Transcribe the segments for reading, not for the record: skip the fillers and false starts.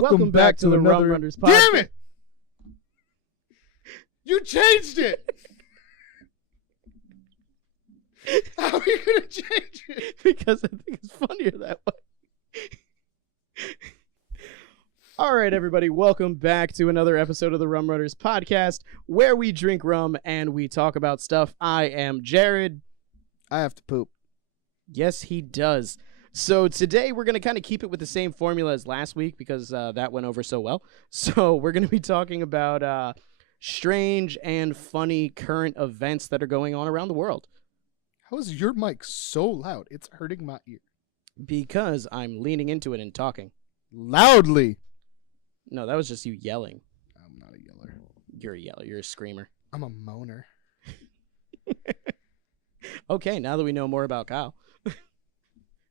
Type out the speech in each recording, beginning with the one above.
Welcome back to the Rum Runnas Podcast. Damn it! You changed it! How are you going to change it? Because I think it's funnier that way. All right, everybody. Welcome back to another episode of the Rum Runnas Podcast, where we drink rum and we talk about stuff. I am Jared. I have to poop. Yes, he does. So today we're going to kind of keep it with the same formula as last week because that went over so well. So we're going to be talking about strange and funny current events that are going on around the world. How is your mic so loud? It's hurting my ear. Because I'm leaning into it and talking. Loudly. No, that was just you yelling. I'm not a yeller. You're a yeller. You're a screamer. I'm a moaner. Okay, now that we know more about Kyle.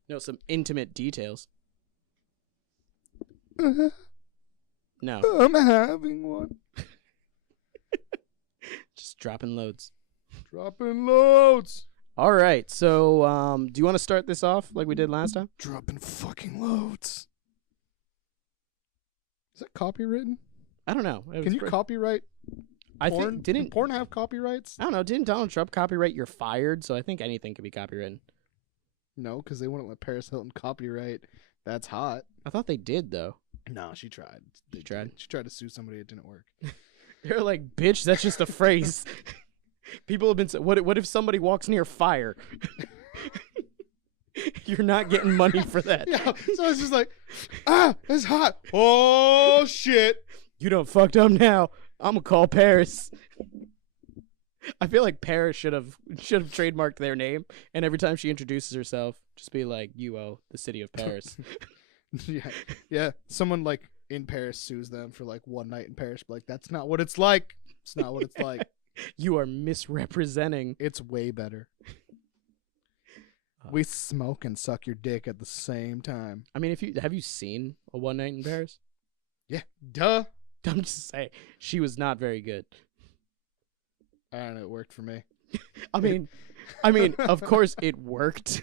Know some intimate details. No. I'm having one. Just dropping loads. Dropping loads. All right, so do you want to start this off like we did last time? Dropping fucking loads. Is that copywritten? I don't know. Can you copyright I porn? think didn't porn have copyrights? I don't know. Didn't Donald Trump copyright "You're Fired"? So I think anything could be copywritten. No, because they wouldn't let Paris Hilton copyright "That's Hot." I thought they did though. No, she tried. She tried? She tried to sue somebody. It didn't work. They're like, "Bitch, that's just a phrase." People have been saying, "What if somebody walks near fire?" You're not getting money for that. Yeah, so it's just like, it's hot. Oh shit! You done fucked up now. I'm gonna call Paris. I feel like Paris should have trademarked their name, and every time she introduces herself, just be like, "You owe the city of Paris." yeah. Someone like in Paris sues them for like one night in Paris. But like, that's not what it's like. It's not what it's like. You are misrepresenting. It's way better. We smoke and suck your dick at the same time. I mean, have you seen A One Night in Paris? Yeah, duh. I'm just saying, she was not very good. I don't know, it worked for me. I mean, of course it worked.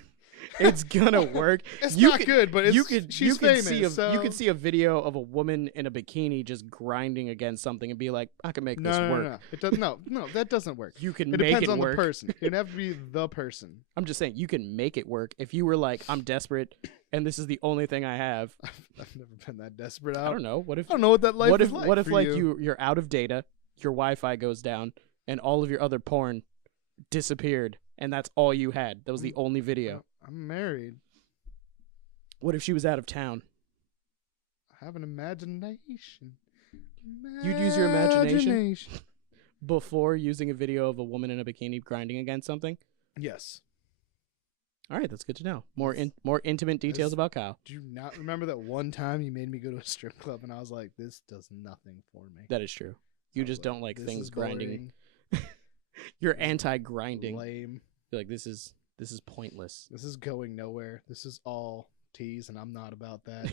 It's gonna work. It's not good, but she's famous. You could see a video of a woman in a bikini just grinding against something and be like, I can make this work. No. It doesn't. No, that doesn't work. You can it make depends it on work. the person. You'd have to be the person. I'm just saying, you can make it work. If you were like, I'm desperate, and this is the only thing I have. I've never been that desperate. I don't know. I don't know what that life is like. What if for like you? you're out of data, your Wi-Fi goes down, and all of your other porn disappeared, and that's all you had. That was the only video. I'm married. What if she was out of town? I have an imagination. You'd use your imagination before using a video of a woman in a bikini grinding against something? Yes. All right, that's good to know. More intimate details about Kyle. Do you not remember that one time you made me go to a strip club and I was like, this does nothing for me? That is true. You just don't like things grinding. You're anti-grinding. Lame. You're like, this is pointless. This is going nowhere. This is all tease, and I'm not about that.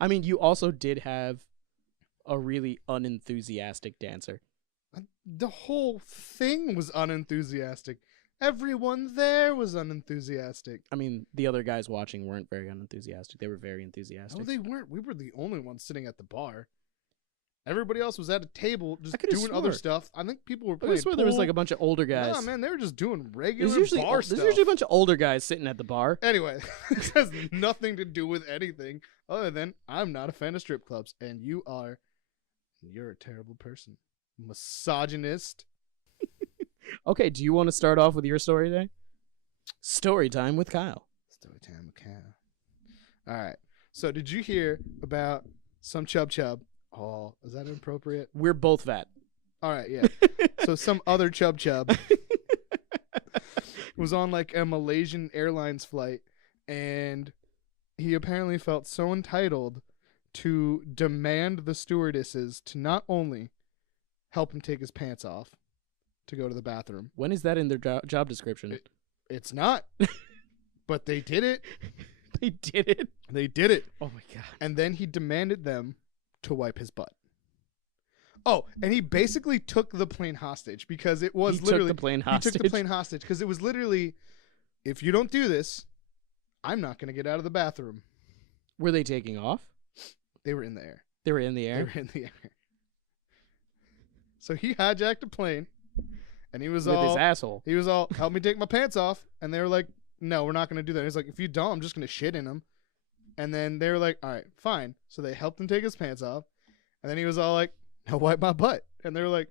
I mean, you also did have a really unenthusiastic dancer. The whole thing was unenthusiastic. Everyone there was unenthusiastic. I mean, the other guys watching weren't very unenthusiastic. They were very enthusiastic. No, they weren't. We were the only ones sitting at the bar. Everybody else was at a table just doing swore. other stuff. I think people were I playing swear pool. there was like a bunch of older guys. No, man, they were just doing regular bar stuff. There's usually a bunch of older guys sitting at the bar. Anyway, this has nothing to do with anything other than I'm not a fan of strip clubs, and you are. You're a terrible person. Misogynist. Okay, do you want to start off with your story today? Story time with Kyle. Story time with Kyle. All right. So did you hear about some chub? Oh, is that inappropriate? We're both fat. All right, yeah. So some other chub was on like a Malaysian Airlines flight, and he apparently felt so entitled to demand the stewardesses to not only help him take his pants off to go to the bathroom. When is that in their job description? It's not. But they did it. They did it? They did it. Oh, my God. And then he demanded them to wipe his butt. Oh, and he basically took the plane hostage because it was literally... He took the plane hostage because it was literally, if you don't do this, I'm not going to get out of the bathroom. Were they taking off? They were in the air. They were in the They air were in the air. So he hijacked a plane, and he was with all his asshole. He was all, help me take my pants off. And they were like, no, we're not going to do that. He's like, if you don't, I'm just going to shit in them. And then they were like, all right, fine. So they helped him take his pants off. And then he was all like, now wipe my butt. And they were like,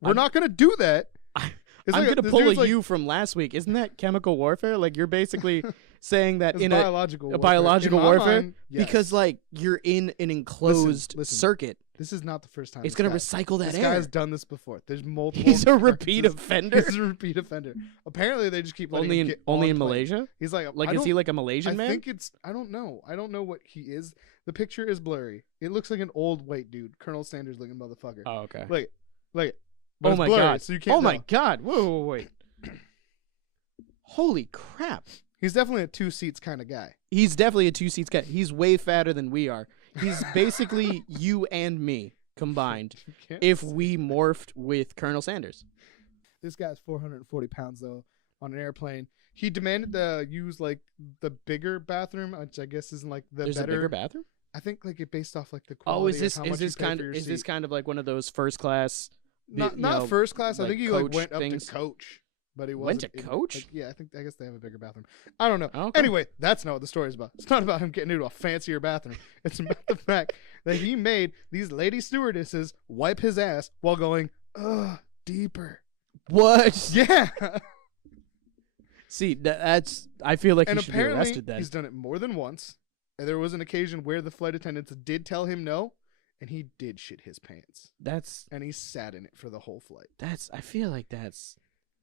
we're not going to do that. I'm going to pull a you from last week. Isn't that chemical warfare? Like, you're basically saying that in biological biological warfare? Mind, yes. Because, like, you're in an enclosed listen, circuit. This is not the first time. It's going to recycle that this air. This guy's done this before. There's multiple. He's a repeat offender. He's a repeat offender. Apparently, they just keep letting him get only on in plane. Malaysia. He's like is he like a Malaysian man? I think it's. I don't know. I don't know what he is. The picture is blurry. It looks like an old white dude, Colonel Sanders looking motherfucker. Oh, okay. Like. Oh my god! So you can't my god! Whoa, wait! Holy crap! He's definitely a 2 seats kind of guy. He's definitely a 2 seats guy. He's way fatter than we are. He's basically you and me combined. If we morphed with Colonel Sanders. This guy's 440 pounds though on an airplane. He demanded to use like the bigger bathroom, which I guess isn't like the There's better. a bigger bathroom. I think like it based off like the quality. Is this kind of like one of those first class? Not first class. like I think he like went things. up to coach, but he went to coach. I guess they have a bigger bathroom. I don't know. Okay. Anyway, that's not what the story is about. It's not about him getting into a fancier bathroom. It's about the fact that he made these lady stewardesses wipe his ass while going, deeper. What? Yeah. See, that's. I feel like and he should be arrested apparently then. he's done it more than once. And there was an occasion where the flight attendants did tell him no, and he did shit his pants. And he sat in it for the whole flight. I feel like that's.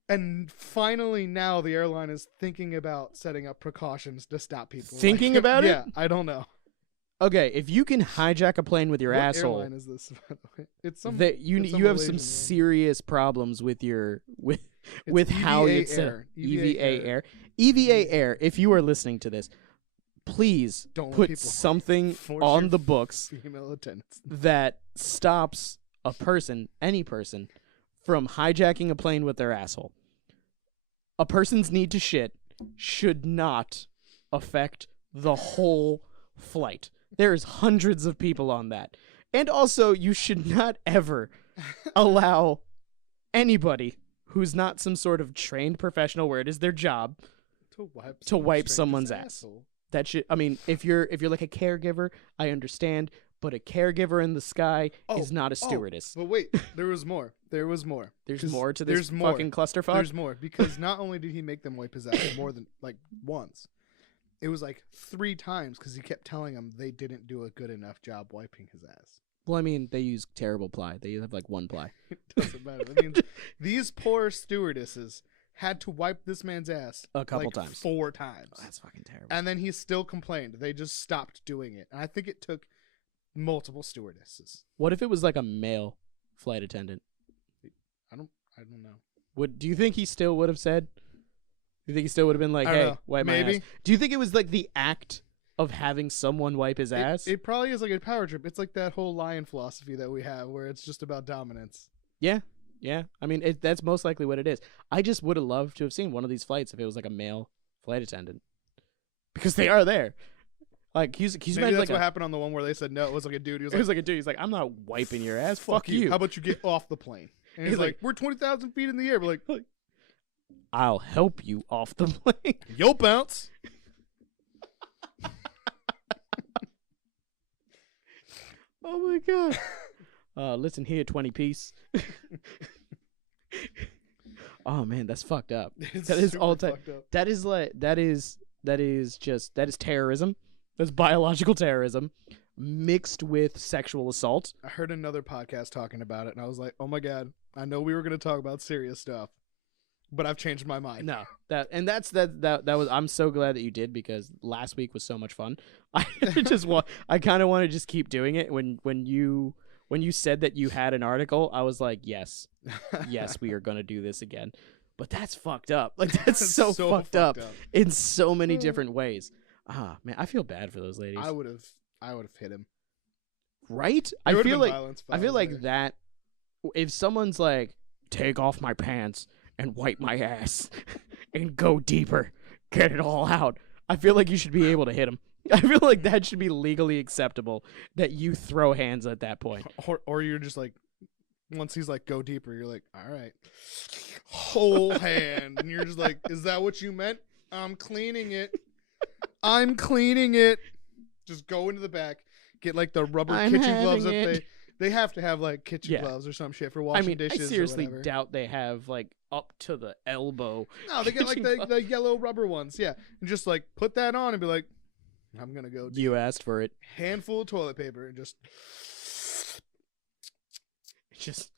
And finally now the airline is thinking about setting up precautions to stop people. Thinking about it? Yeah, I don't know. Okay, if you can hijack a plane with your What asshole, airline is this, by the way? It's some. you have some Malaysian serious problems with your with how EVA it's Air. EVA Air. If you are listening to this, please Don't let put people something force on your the books female attendants. that stops any person, from hijacking a plane with their asshole. A person's need to shit should not affect the whole flight. There's hundreds of people on that. And also, you should not ever allow anybody who's not some sort of trained professional where it is their job to wipe someone's ass. That should, I mean, if you're like a caregiver, I understand, but a caregiver in the sky is not a stewardess. But wait, there was more. There's more to this fucking clusterfuck? There's more, because not only did he make them wipe his ass more than like once, it was like 3 times because he kept telling them they didn't do a good enough job wiping his ass. Well, I mean, they use terrible ply. They have like 1 ply. It doesn't matter. I mean, these poor stewardesses had to wipe this man's ass a couple like times. 4 times. Oh, that's fucking terrible. And then he still complained. They just stopped doing it. And I think it took multiple stewardesses. What if it was like a male flight attendant? I don't know. Do you think he still would have said? Do you think he still would have been like, "Hey, wipe my ass"? Do you think it was like the act of having someone wipe his ass? It probably is like a power trip. It's like that whole lion philosophy that we have, where it's just about dominance. Yeah. I mean, that's most likely what it is. I just would have loved to have seen one of these flights if it was like a male flight attendant, because they are there. Like he's Maybe meant that's like what happened on the one where they said no. It was like a dude. It was like a dude. He's like, "I'm not wiping your ass. Fuck you. How about you get off the plane?" And he's like, "We're 20,000 feet in the air." We're like, "I'll help you off the plane. Yo, bounce." Oh my god. Listen here, 20 piece. Oh man, that's fucked up. That is all time. That is terrorism. That's biological terrorism mixed with sexual assault. I heard another podcast talking about it, and I was like, "Oh my god, I know we were going to talk about serious stuff, but I've changed my mind." No, that was. I'm so glad that you did, because last week was so much fun. I kind of want to just keep doing it. When you said that you had an article, I was like, yes, we are going to do this again. But that's fucked up. Like that's so fucked up in so many different ways. Ah, man, I feel bad for those ladies. I would have hit him. Right? I feel like that. If someone's like, "Take off my pants and wipe my ass and go deeper, get it all out," I feel like you should be able to hit him. I feel like that should be legally acceptable that you throw hands at that point. Or you're just like, once he's like, go deeper, you're like, all right, whole hand. And you're just like, is that what you meant? I'm cleaning it. Just go into the back, get like the rubber kitchen gloves that they have to have, like kitchen gloves or some shit for washing dishes. I seriously or whatever. doubt they have like up to the elbow. No, they get like the yellow rubber ones. Yeah. And just like put that on and be like, I'm going to go. You asked for it. Handful of toilet paper and just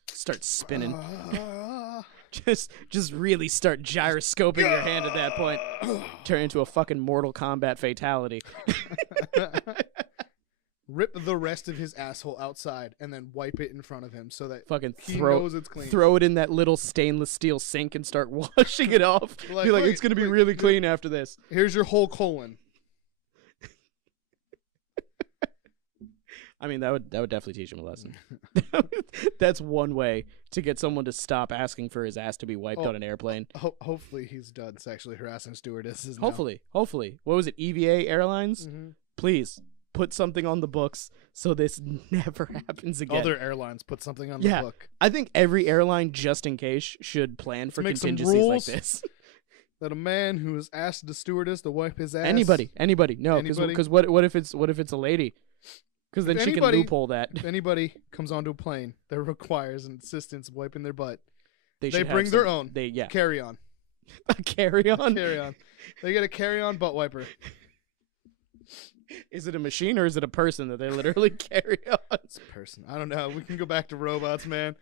start spinning. Just really start gyroscoping your hand at that point. Turn into a fucking Mortal Kombat fatality. Rip the rest of his asshole outside and then wipe it in front of him so that fucking he knows it's clean. Throw it in that little stainless steel sink and start washing it off. Be like, it's going to be really clean after this. Here's your whole colon. I mean, that would definitely teach him a lesson. That's one way to get someone to stop asking for his ass to be wiped on an airplane. Hopefully he's done sexually harassing stewardesses now. Hopefully. What was it, EVA Airlines? Mm-hmm. Please, put something on the books so this never happens again. Other airlines put something on the book. I think every airline, just in case, should plan for contingencies like this. That a man who is asked a stewardess to wipe his ass. Anybody. No, because what if it's a lady? Because then she can loophole that. If anybody comes onto a plane that requires an assistance wiping their butt, they should bring their own. Carry on. A carry on? Carry on. They get a carry on butt wiper. Is it a machine or is it a person that they literally carry on? It's a person. I don't know. We can go back to robots, man.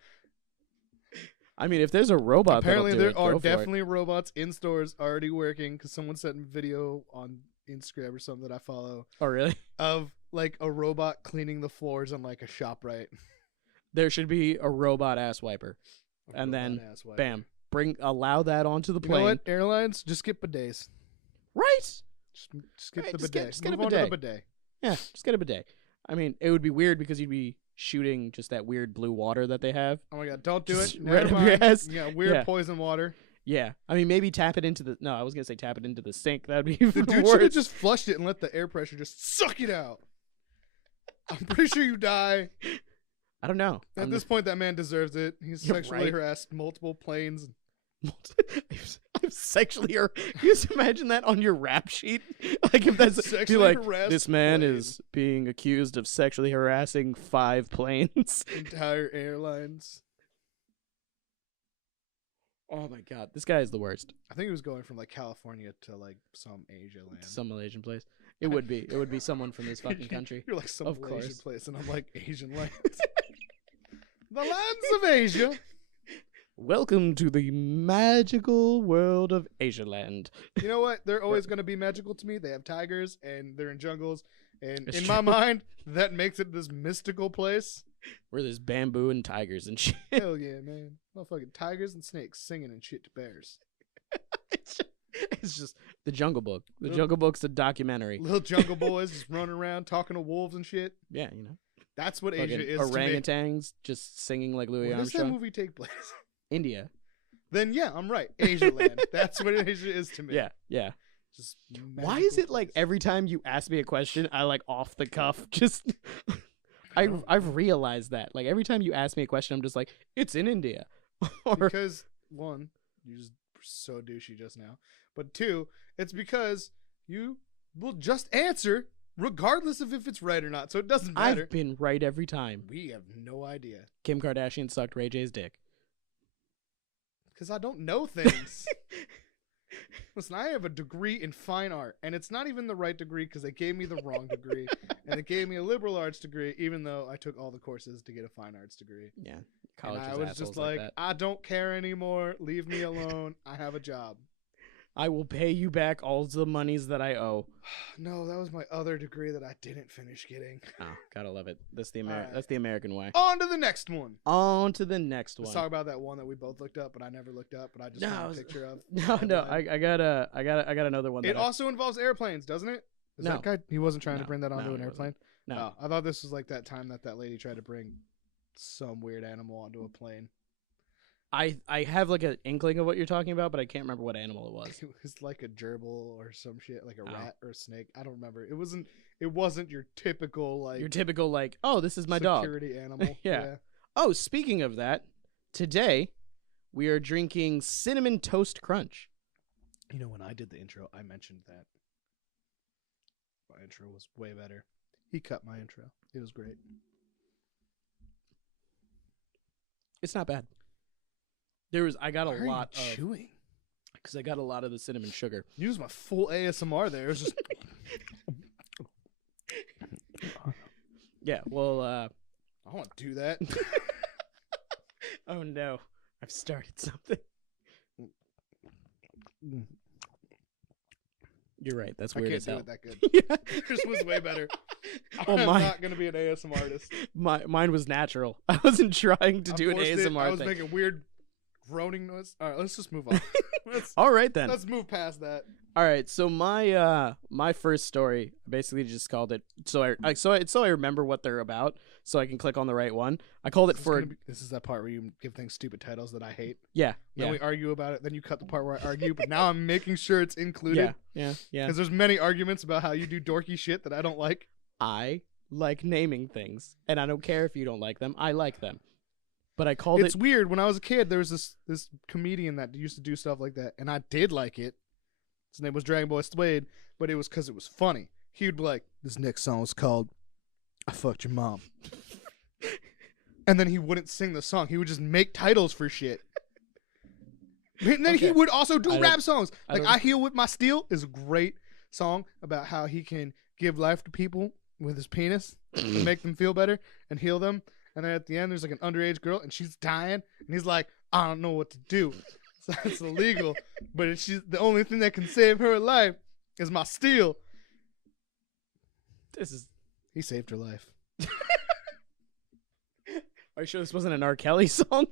I mean, if there's a robot, apparently there are definitely robots in stores already working. Because someone sent a video on Instagram or something that I follow. Oh, really? Of like a robot cleaning the floors on like a ShopRite. There should be a robot ass wiper, and then bam, allow that onto the plane. You know what? Airlines, just get bidets. Right. Just get the bidet. Just get a bidet. Move on to the bidet. Yeah, just get a bidet. I mean, it would be weird because you'd be shooting just that weird blue water that they have. Oh my god! Don't do it. Right up your ass. Yeah, weird poison water. Yeah, I mean, maybe tap it into the. No, I was gonna say tap it into the sink. That'd be even the dude worse. should have just flushed it and let the air pressure just suck it out. I'm pretty sure you die. I don't know. At this point, that man deserves it. He's sexually harassed multiple planes. I'm sexually Can you just imagine that on your rap sheet? Like if that's sexually harassed this man is being accused of sexually harassing 5 planes. Entire airlines. Oh my god, this guy is the worst. I think he was going from like California to like some Asia land. Some Malaysian place. It would be. It would be someone from this fucking country. You're like some Malaysian place, and I'm like Asian lands. The lands of Asia. Welcome to the magical world of Asia land. You know what? They're always going to be magical to me. They have tigers, and they're in jungles. And in my mind, that makes it this mystical place. Where there's bamboo and tigers and shit. Hell yeah, man. Motherfucking tigers and snakes singing and shit to bears. It's just the Jungle Book. The Jungle Book's a documentary. Little jungle boys just running around talking to wolves and shit. Yeah, you know. That's what Asia is. Orangutans just singing like Louis Armstrong. Where does that movie take place? India. Then yeah, I'm right. Asia land. That's what Asia is to me. Yeah. Just why is it like every time you ask me a question, I like off the cuff just I've realized that. Like every time you ask me a question, I'm just like, it's in India. Because one, you're just so douchey just now. But two, it's because you will just answer regardless of if it's right or not. So it doesn't matter. I've been right every time. We have no idea. Kim Kardashian sucked Ray J's dick. Because I don't know things. Listen, I have a degree in fine art, and it's not even the right degree because they gave me the wrong degree, and they gave me a liberal arts degree, even though I took all the courses to get a fine arts degree. Yeah, college. And I was just like I don't care anymore. Leave me alone. I have a job. I will pay you back all the monies that I owe. No, that was my other degree that I didn't finish getting. Oh, gotta love it. That's the That's the American way. On to the next one. Let's talk about that one that we both looked up, but I never looked up, but I just found a picture of. I got another one. It also involves airplanes, doesn't it? That guy? He wasn't trying to bring that onto an airplane. No, I thought this was like that time that lady tried to bring some weird animal onto a plane. I have like an inkling of what you're talking about, but I can't remember what animal it was. It was like a gerbil or some shit, like a Oh. rat or a snake. I don't remember. It wasn't your typical like Your typical like, oh, this is my dog. security animal. Yeah. Oh, speaking of that, today we are drinking Cinnamon Toast Crunch. You know, when I did the intro, I mentioned that my intro was way better. He cut my intro. It was great. It's not bad. I got a lot of chewing. because I got a lot of the cinnamon sugar. Use my full ASMR there. It was just Yeah, well, I want to do that. oh no, I've started something. You're right. That's I weird can't as do hell. it that good. Yeah. Yours was way better. Well, I'm mine- not gonna be an ASMR artist. Mine was natural. I wasn't trying to do an forced it. ASMR I was thing. making weird groaning noise. All right, let's just move on. All right then. Let's move past that. All right. So my first story, I basically just called it so I remember what they're about, so I can click on the right one. I called it This is that part where you give things stupid titles that I hate. yeah. Then Yeah. we argue about it. Then you cut the part where I argue. But now I'm making sure it's included. Yeah. Because there's many arguments about how you do dorky shit that I don't like. I like naming things, and I don't care if you don't like them. I like them. But I called It's it weird. When I was a kid, there was this comedian that used to do stuff like that, and I did like it. His name was Dragon Boy Slade, but it was because it was funny. He would be like, this next song is called I Fucked Your Mom. And then he wouldn't sing the song. He would just make titles for shit. And then he Okay. would also do I rap songs. I Like don't- I Heal With My Steel is a great song about how he can give life to people with his penis and make them feel better and heal them. And then at the end, there's like an underage girl and she's dying. And he's like, I don't know what to do. So it's illegal. But she's the only thing that can save her life is my steel. this is. He saved her life. Are you sure this wasn't an R.Kelly song?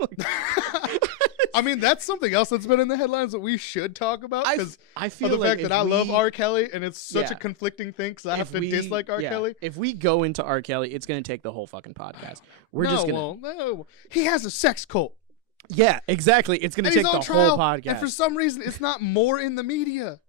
I mean, that's something else that's been in the headlines that we should talk about. Because I of feel the like fact that I love R. Kelly and it's such a Yeah. conflicting thing because I have to dislike R. yeah, Kelly. If we go into R. Kelly, it's going to take the whole fucking podcast. We're just going to. No. He has a sex cult. Yeah, exactly. It's going to And take he's the on trial. whole podcast. And for some reason, it's not more in the media.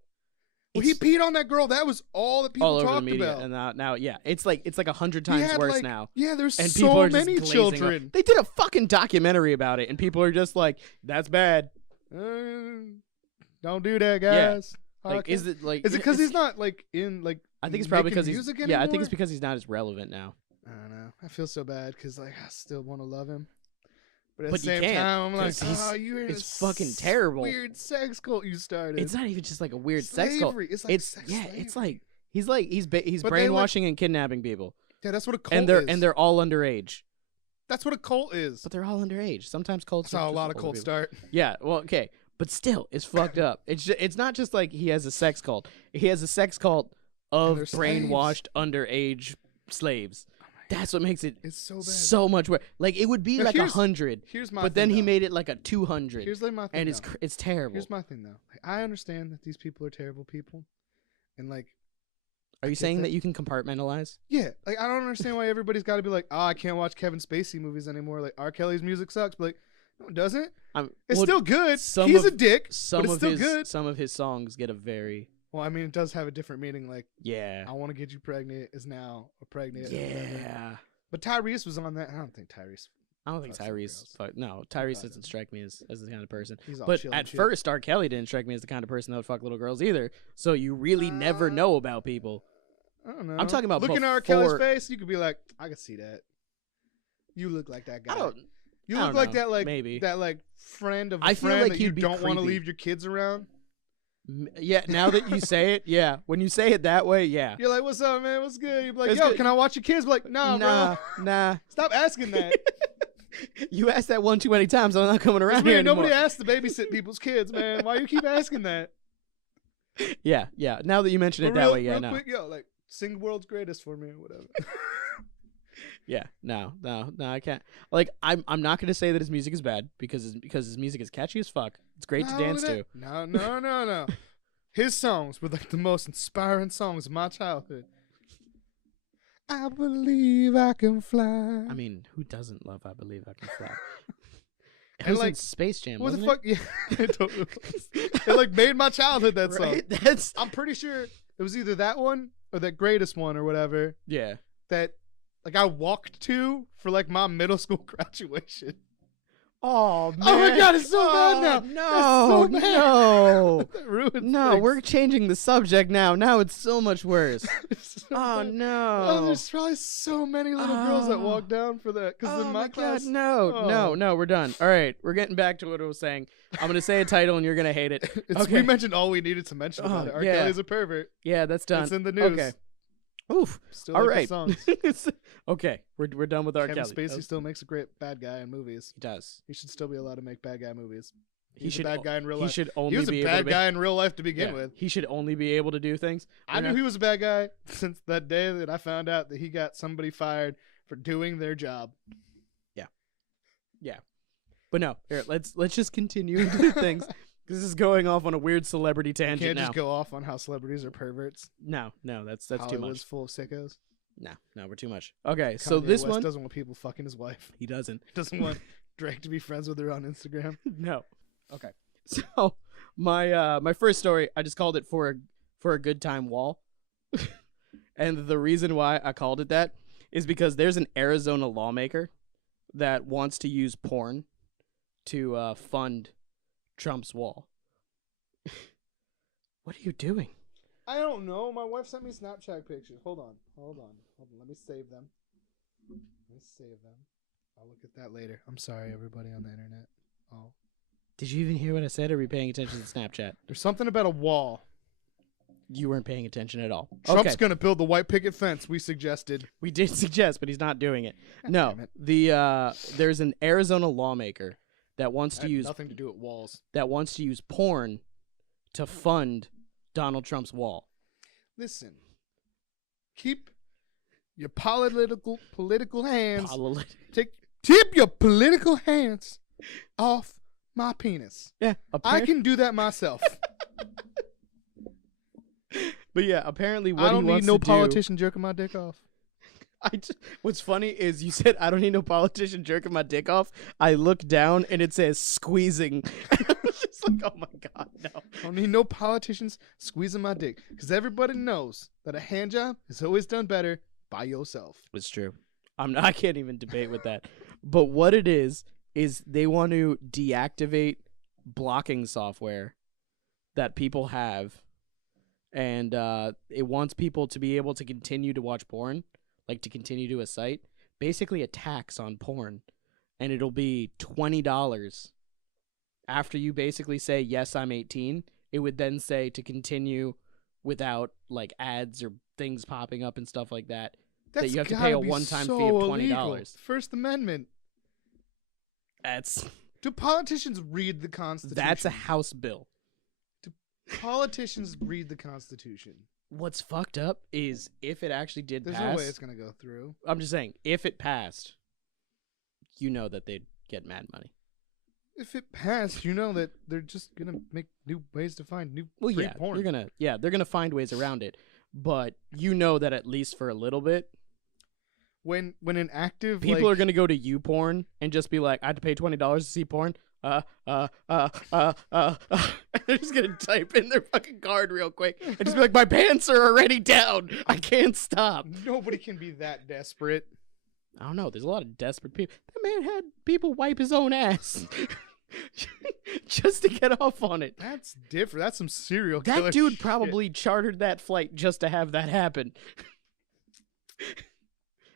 When he It's- peed on that girl, that was all that people all over talked the media, about. and now, yeah, it's like 100 He times had, worse like- now. Yeah, there's And people so are just many glazing children. over. They did a fucking documentary about it, and people are just like, "That's bad." Don't do that, guys. Like, is it like? Is it because it's- he's not like in like? I think it's probably making because he's. music Yeah, I think anymore? it's because he's not as relevant now. I don't know. I feel so bad because like I still want to love him, but at But the you same can't, time, I'm like, 'cause he's- oh, you're in it's a fucking terrible. Weird sex cult you started. It's not even just like a weird sex cult. Slavery. It's like sex It's slavery. like he's But they, like- brainwashing and kidnapping people, Yeah, that's what a cult and they're is. all underage. That's what a cult is. But they're all underage. Sometimes cults. That's how are a just lot of older cults people. start. Yeah, well, okay, but still, it's fucked up. It's not just like he has a sex cult. He has a sex cult of they're brainwashed underage slaves. That's what makes it It's so bad. so much worse. Like it would be Now, like here's- 100, Here's my. but then thing, he though. made it like a 200, Here's like my thing. and though. it's terrible. Here's my thing though. Like, I understand that these people are terrible people, and like, Are you get saying that. that you can compartmentalize? yeah, like I don't understand why everybody's got to be like, oh, I can't watch Kevin Spacey movies anymore. Like R. Kelly's music sucks, but like, no, it doesn't. It's still good. some He's of- a dick, Some but it's of still his good. some of his songs get a very Well, I mean, it does have a different meaning. Like, yeah I want to get you pregnant is now a pregnant. yeah. But Tyrese was on that. I don't think Tyrese. I don't think Fuck somebody Tyrese. else. No, Tyrese Fuck doesn't him. strike me as the kind of person. He's all But chill and at shit. first, R. Kelly didn't strike me as the kind of person that would fuck little girls either. So you really never know about people. I don't know. I'm talking about looking at R. Kelly's before- face. You could be like, I can see that. You look like that guy. I don't. You I look don't like know. that, like Maybe. that, like friend of a I feel friend like that you he'd be don't want to creepy. leave your kids around. Yeah. Now that you say it, yeah. When you say it that way, yeah. You're like, "What's up, man? What's good?" You're like, It's "Yo, good. can I watch your kids?" Be like, "Nah, nah, bro. nah. Stop asking that." You asked that one too many times. I'm not coming It's around here weird. anymore. Nobody asks to babysit people's kids, man. Why you keep asking that? Yeah, yeah. Now that you mention it But that real, way, yeah, real no. quick, yo, like, sing "World's Greatest" for me or whatever. Yeah, no, I can't. Like, I'm not gonna say that his music is bad because his music is catchy as fuck. It's great to Not dance only to. that- No. His songs were like the most inspiring songs of my childhood. I believe I can fly. I mean, who doesn't love "I Believe I Can Fly"? It was in Space Jam. What the wasn't fuck? Yeah, it like made my childhood. That song. Right? That's I'm pretty sure it was either that one or that Greatest One or whatever. yeah. That like I walked to for like my middle school graduation. Oh man! Oh my god, it's so bad now. No, It's so bad. no, That ruins no. things. We're changing the subject now. Now it's so much worse. It's so Oh bad. no! Oh, there's probably so many little girls that Oh. walk down for that. Because Oh in my my class, God, no, we're done. All right, we're getting back to what I was saying. I'm gonna say a title and you're gonna hate it. we Okay. mentioned all we needed to mention about it. yeah. R.Kelly's a pervert. Yeah, that's done. It's in the news. Okay. Oof. Still All like the right. songs. Okay, we're done with R. Kevin Kelly. Spacey still makes a great bad guy in movies. He does. He should still be allowed to make bad guy movies. He He's should a bad guy in real He life. should only He was be a able bad to guy in real life to begin yeah, with. He should only be able to do things. I knew he was a bad guy since that day that I found out that he got somebody fired for doing their job. Yeah. But no, here, let's just continue into the things. This is going off on a weird celebrity You tangent can't now. just go off on how celebrities are perverts. No, that's too Hollywood's much. full of sickos. No, we're too much. Okay, so Kanye this West one doesn't want people fucking his wife. he doesn't. Doesn't want Drake to be friends with her on Instagram. No. Okay. So my first story, I just called it for a good time wall. And the reason why I called it that is because there's an Arizona lawmaker that wants to use porn to fund Trump's wall. What are you doing? I don't know. My wife sent me Snapchat pictures. Hold on. Let me save them. I'll look at that later. I'm sorry, everybody on the internet. Oh. Did you even hear what I said, or were you paying attention to Snapchat? There's something about a wall. You weren't paying attention at all. Trump's Okay. going to build the white picket fence we suggested. We did suggest, but he's not doing it. No, damn it. there's an Arizona lawmaker that wants to That had use nothing to do with walls. porn to fund Donald Trump's wall. Listen. Keep your political hands. Keep your political hands off my penis. Yeah, I can do that myself. But yeah, apparently what I don't he need wants no to politician jerking my dick off. what's funny is you said I don't need no politician jerking my dick off. I look down and it says squeezing. And I was just like, oh my God, no. I don't need no politicians squeezing my dick. Because everybody knows that a hand job is always done better by yourself. It's true. I can't even debate with that. But what it is they want to deactivate blocking software that people have, and it wants people to be able to continue to watch porn, like to continue to a site, basically a tax on porn, and it'll be $20 after you basically say yes, I'm 18. It would then say to continue without like ads or things popping up and stuff like that. That you have to pay a one-time fee of $20. Illegal. First Amendment. Do politicians read the Constitution? That's a House bill. Do politicians read the Constitution? What's fucked up is if it actually did There's pass. no way it's gonna go through. I'm just saying, if it passed, you know that they'd get mad money. If it passed, you know that they're just gonna make new ways to find new Well, free yeah, porn. they're gonna find ways around it. But you know that at least for a little bit, When an active people are gonna go to YouPorn and just be like, I had to pay $20 to see porn. And they're just gonna type in their fucking card real quick and just be like, my pants are already down. I can't stop. Nobody can be that desperate. I don't know. There's a lot of desperate people. That man had people wipe his own ass just to get off on it. That's different. That's some serial killer That dude shit. probably chartered that flight just to have that happen.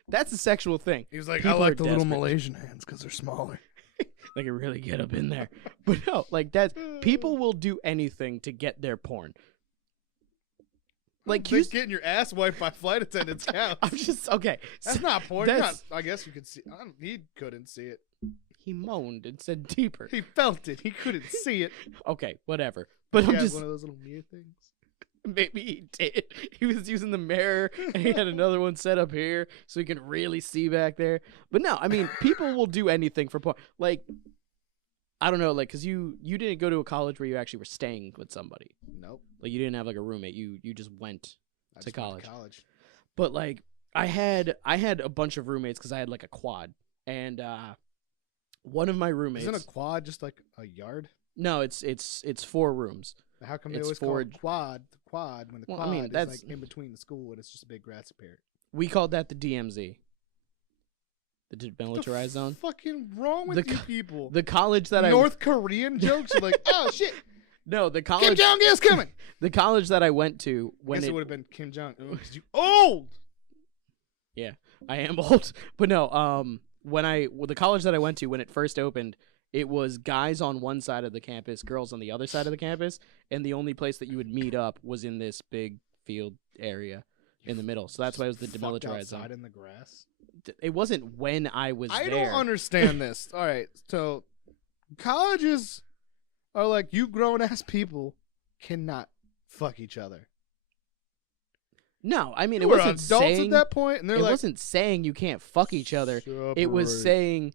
That's a sexual thing. He was like, People I like are the little desperate. Malaysian hands because they're smaller. They can really get up in there. But no, like that. People will do anything to get their porn. Like Think getting your ass wiped by flight attendants counts. I'm just okay. That's so not porn. that's- I guess you could see. He couldn't see it. He moaned and said deeper. He felt it. He couldn't see it. Okay, whatever. But He I'm had just one of those little mirror things. maybe he did. He was using the mirror and he had another one set up here so he could really see back there. But no, I mean, people will do anything for porn. Like, I don't know, like, because you didn't go to a college where you actually were staying with somebody. Nope. Like, you didn't have like a roommate. You just went I to just went college. But like, I had a bunch of roommates because I had like a quad, and One of my roommates. Isn't a quad just like a yard? No, it's 4 rooms. How come they It's always call it quad the quad when the quad is that's like in between the school and it's just a big grassy area? We called that the DMZ, the demilitarized zone. Fucking wrong with you people? The college that North Korean jokes are like, oh shit. No, the college. Kim Jong is coming. The college that I went to when it would have been Kim Jong because you old. Yeah, I am old, but no. The college that I went to when it first opened, it was guys on one side of the campus, girls on the other side of the campus, and the only place that you would meet up was in this big field area in the middle. So that's why it was the demilitarized zone. Outside in the grass. It wasn't when I was there. I don't understand this. All right, so colleges are like, you grown ass people cannot fuck each other. No, I mean, it We're wasn't adults saying at that point, and they're it like, wasn't saying you can't fuck each other. It was saying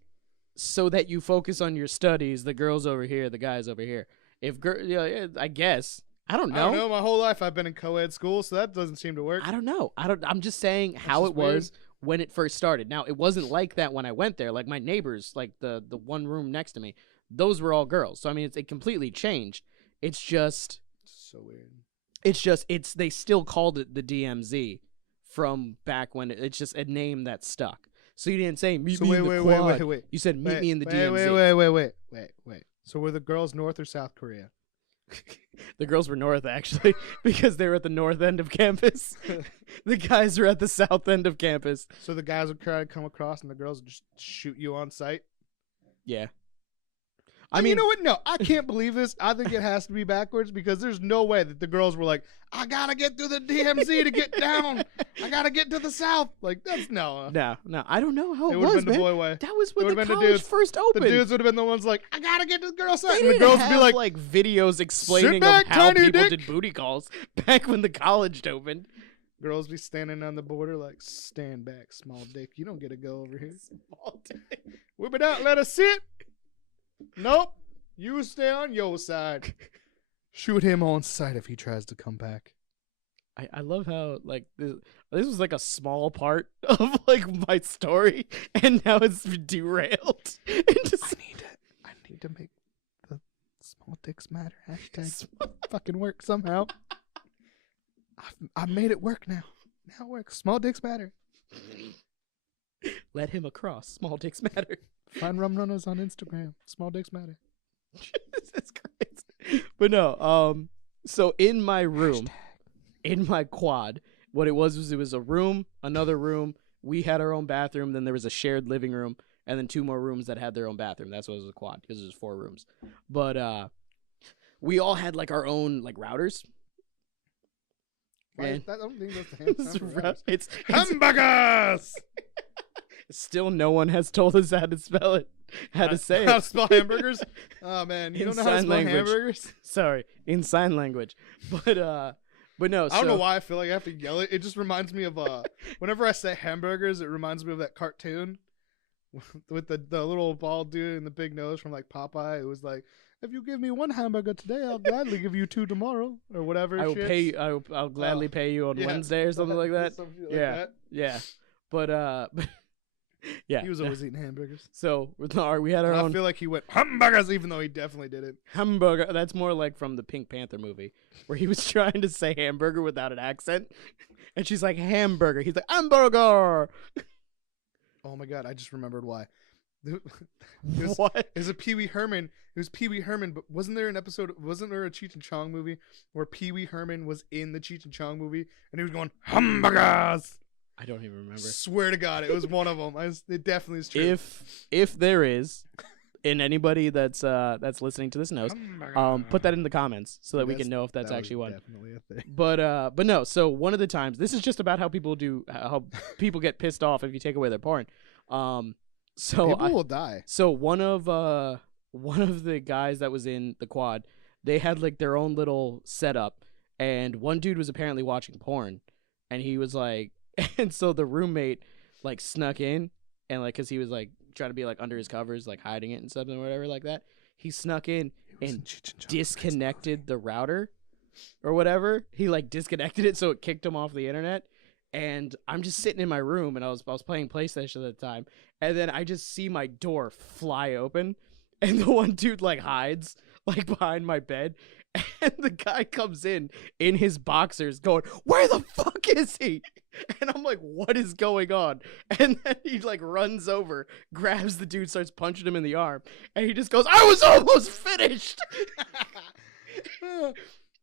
so that you focus on your studies. The girls over here, the guys over here. I guess I don't know. I don't know. My whole life I've been in co-ed school, so that doesn't seem to work. I don't know. I'm just saying how it was when it first started. Now it wasn't like that when I went there. Like my neighbors, like the one room next to me, those were all girls. So I mean, it completely changed. It's just so weird. They still called it the DMZ from back when it's just a name that stuck. So you didn't say meet me in the quad. Wait. You said meet me in the DMZ. Wait. So were the girls North or South Korea? The girls were North, actually, because they were at the north end of campus. The guys were at the south end of campus. So the guys would try to come across and the girls would just shoot you on sight? Yeah. I mean, you know what? No, I can't believe this. I think it has to be backwards because there's no way that the girls were like, I gotta get through the DMZ to get down. I gotta get to the south. Like, that's no. No. I don't know how it was, been the boy way. That was when the college first opened. The dudes would have been the ones like, I gotta get to the girls' side. And the girls would be like videos explaining back, of how people dick. did booty calls back when the college opened. Girls be standing on the border like, stand back, small dick. You don't get to go over here. Small dick. Whip it out, let us sit. Nope. You stay on your side. Shoot him on sight if he tries to come back. I love how like this was like a small part of like my story, and now it's derailed. I need to make the small dicks matter hashtag fucking work somehow. I've made it work now. Now it works. Small dicks matter. Let him across. Small dicks matter. Find Rum Runnas on Instagram. Small dicks matter. Jesus Christ. But no, so in my room, in my quad, what it was a room, another room. We had our own bathroom. Then there was a shared living room, and then 2 more rooms that had their own bathroom. That's what it was a quad because it was 4 rooms. But we all had like our own like routers. I don't think that's the it's hamburgers. Still, no one has told us how to spell it. How to say it. How to spell hamburgers? Oh man, you don't know how to spell hamburgers? Sorry, in sign language. But no. I don't know why I feel like I have to yell it. It just reminds me of whenever I say hamburgers, it reminds me of that cartoon with the little bald dude and the big nose from like Popeye. It was like, if you give me 1 hamburger today, I'll gladly give you 2 tomorrow, or whatever. I'll gladly pay you on Wednesday or something like that. Yeah. But yeah, he was always eating hamburgers. So we had our own. I feel like he went hamburgers, even though he definitely didn't. Hamburger. That's more like from the Pink Panther movie, where he was trying to say hamburger without an accent, and she's like hamburger. He's like hamburger. Oh my god! I just remembered why. What? It was a Pee Wee Herman. It was Pee Wee Herman, but wasn't there a Cheech and Chong movie where Pee Wee Herman was in the Cheech and Chong movie and he was going hamburgers? I don't even remember. Swear to God, it was one of them. It definitely is true. If there is, and anybody that's listening to this knows, put that in the comments so that we can know if that's actually one. Definitely a thing. But no. So one of the times, this is just about how people get pissed off if you take away their porn. So people will die. So one of the guys that was in the quad, they had like their own little setup, and one dude was apparently watching porn, and he was like. And so the roommate like snuck in and like because he was like trying to be like under his covers like hiding it and something or whatever like that. He snuck in and disconnected the router or whatever. He like disconnected it so it kicked him off the internet. And I'm just sitting in my room and I was playing PlayStation at the time. and then I just see my door fly open, and the one dude like hides like behind my bed, and the guy comes in his boxers going, "Where the fuck is he?" And I'm like, "What is going on?" And then he like runs over, grabs the dude, starts punching him in the arm, and he just goes, "I was almost finished."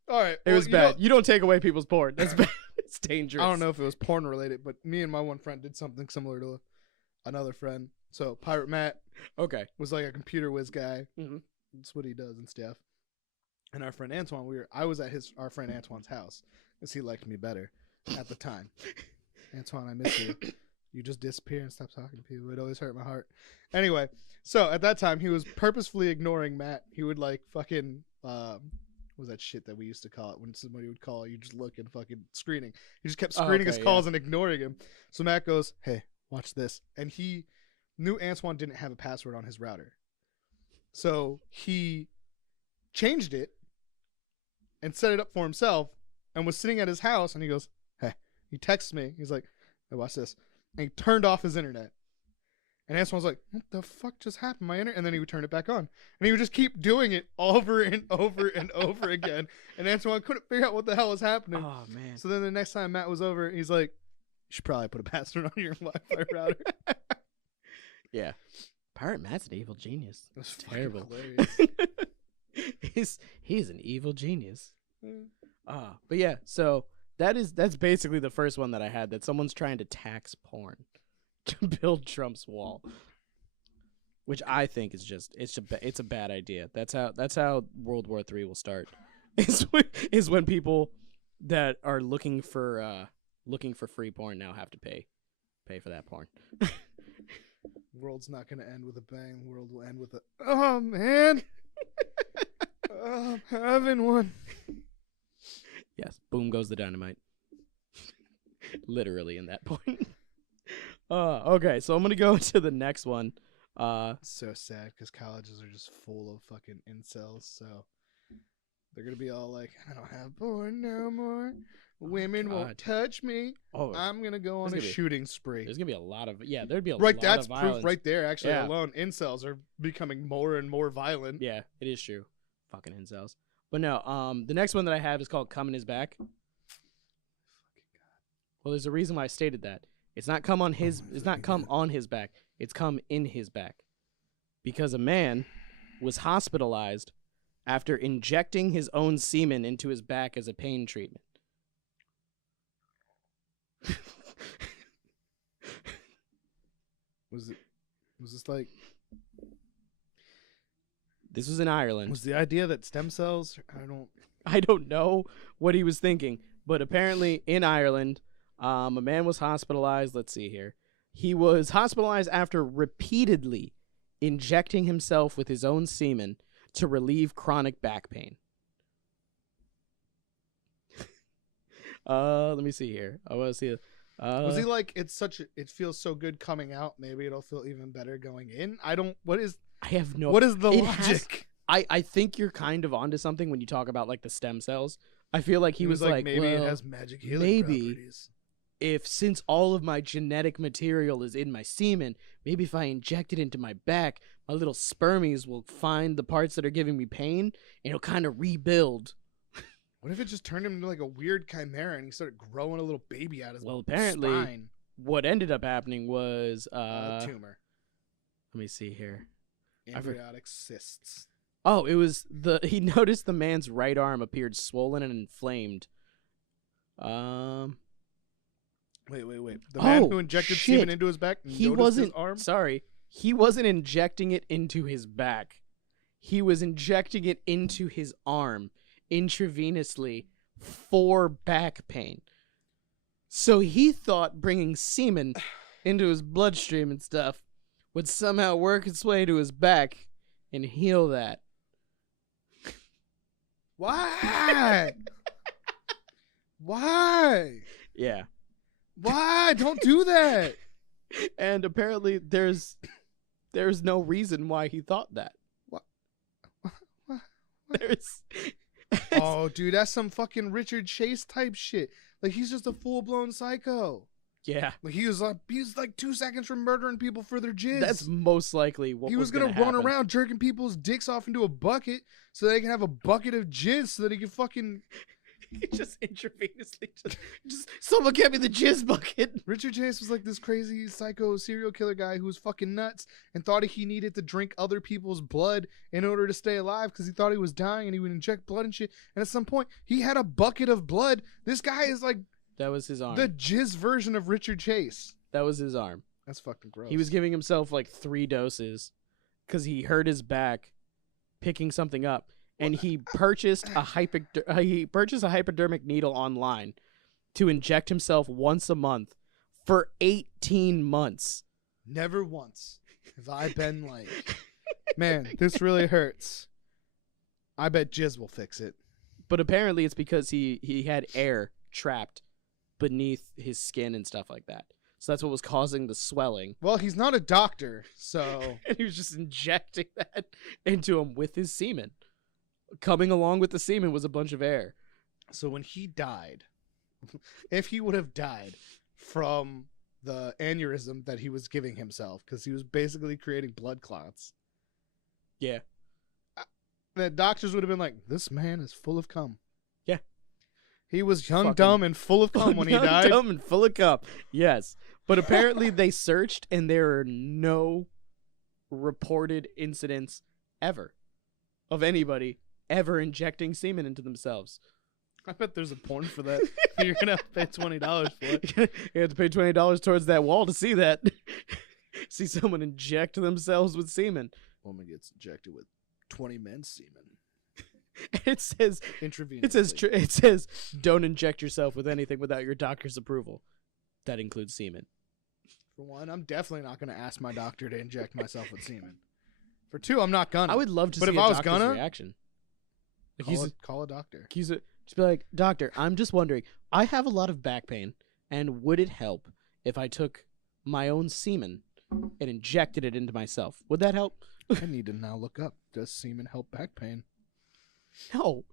All right. It was bad. You don't take away people's porn. That's bad. It's dangerous. I don't know if it was porn related, but me and my one friend did something similar to another friend. So Pirate Matt was like a computer whiz guy. Mm-hmm. That's what he does and stuff. And our friend Antoine, I was at our friend Antoine's house because he liked me better at the time. Antoine, I miss you. You just disappear and stop talking to people. It always hurt my heart. Anyway, so at that time he was purposefully ignoring Matt. He would like fucking what was that shit that we used to call it when somebody would call you just look and fucking screening. He just kept screening his calls and ignoring him. So Matt goes, "Hey, watch this," and he knew Antoine didn't have a password on his router, so he changed it and set it up for himself and was sitting at his house, and he goes, "Hey," he texts me, he's like, "Hey, watch this," and he turned off his internet. And Antoine's like, "What the fuck just happened? My internet?" And then he would turn it back on. And he would just keep doing it over and over and over again. And Antoine couldn't figure out what the hell was happening. Oh, man. So then the next time Matt was over, he's like, "You should probably put a password on your Wi-Fi router." Yeah. Pirate Matt's an evil genius. That's terrible. Hilarious. He's an evil genius. But yeah, so that's basically the first one that I had, that someone's trying to tax porn to build Trump's wall, which I think is just it's a bad idea. That's how World War III will start. Is when people that are looking for free porn now have to pay for that porn. World's not gonna end with a bang. The world will end with a "oh man, I'm having one." Yes, boom goes the dynamite. Literally in that point. Okay, so I'm gonna go to the next one. So sad because colleges are just full of fucking incels. So they're gonna be all like, "I don't have porn no more. Women won't touch me. I'm gonna go on a shooting spree." There's gonna be a lot of there'd be a right. lot That's of violence. proof right there. Actually, alone, incels are becoming more and more violent. Yeah, it is true. Fucking incels. But no, the next one that I have is called "Come in His Back." Fucking Well, there's a reason why I stated that. It's not come on his. It's not come on his back. It's come in his back, because a man was hospitalized after injecting his own semen into his back as a pain treatment. Was this like? This was in Ireland. Was the idea that stem cells? I don't know what he was thinking, but apparently in Ireland, a man was hospitalized. Let's see here. He was hospitalized after repeatedly injecting himself with his own semen to relieve chronic back pain. Let me see here. I want to see. Was he like, it feels so good coming out, maybe it'll feel even better going in? I have no. What is the logic? I think you're kind of onto something when you talk about like the stem cells. I feel like he was like, maybe it has magic healing properties. If since all of my genetic material is in my semen, maybe if I inject it into my back, my little spermies will find the parts that are giving me pain, and it'll kind of rebuild. What if it just turned him into like a weird chimera and he started growing a little baby out of his spine? Apparently, what ended up happening was a tumor. Let me see here. Embryonic cysts. Oh, it was he noticed the man's right arm appeared swollen and inflamed. Wait. The man who injected semen into his back noticed his arm? Sorry. He wasn't injecting it into his back. He was injecting it into his arm intravenously for back pain. So he thought bringing semen into his bloodstream and stuff would somehow work its way to his back and heal that. Why? Why? Yeah. Why? Don't do that. And apparently there's no reason why he thought that. What? Oh, dude, that's some fucking Richard Chase type shit. Like, he's just a full-blown psycho. Yeah. Like he was like 2 seconds from murdering people for their jizz. That's most likely what he was gonna run happen. around jerking people's dicks off into a bucket so they can have a bucket of jizz so that he can fucking He just intravenously just someone get me the jizz bucket. Richard Chase was like this crazy psycho serial killer guy who was fucking nuts and thought he needed to drink other people's blood in order to stay alive because he thought he was dying and he would inject blood and shit. And at some point, he had a bucket of blood. This guy is like That was his arm. the jizz version of Richard Chase. That was his arm. That's fucking gross. He was giving himself like 3 doses because he hurt his back picking something up. And he purchased a hypodermic needle online to inject himself once a month for 18 months. Never once have I been like, man, this really hurts. I bet jizz will fix it. But apparently it's because he had air trapped beneath his skin and stuff like that. So that's what was causing the swelling. Well, he's not a doctor, so... And he was just injecting that into him with his semen. Coming along with the semen was a bunch of air. So when he died, if he would have died from the aneurysm that he was giving himself, because he was basically creating blood clots. Yeah. The doctors would have been like, this man is full of cum. Yeah. He was young, Fucking dumb, and full of cum when he died. Dumb and full of cum. Yes. But apparently they searched and there are no reported incidents ever of anybody ever injecting semen into themselves. I bet there's a porn for that. You're going to have to pay $20 for it. You have to pay $20 towards that wall to see that. See someone inject themselves with semen. Woman gets injected with 20 men's semen. It says Intravenously. it says don't inject yourself with anything without your doctor's approval. That includes semen. For one, I'm definitely not going to ask my doctor to inject myself with semen. For two, I'm not gonna. I would love to But see if a I was doctor's gonna, reaction. Like call a doctor. just be like, doctor, I'm just wondering, I have a lot of back pain, and would it help if I took my own semen and injected it into myself? Would that help? I need to now look up, does semen help back pain? No.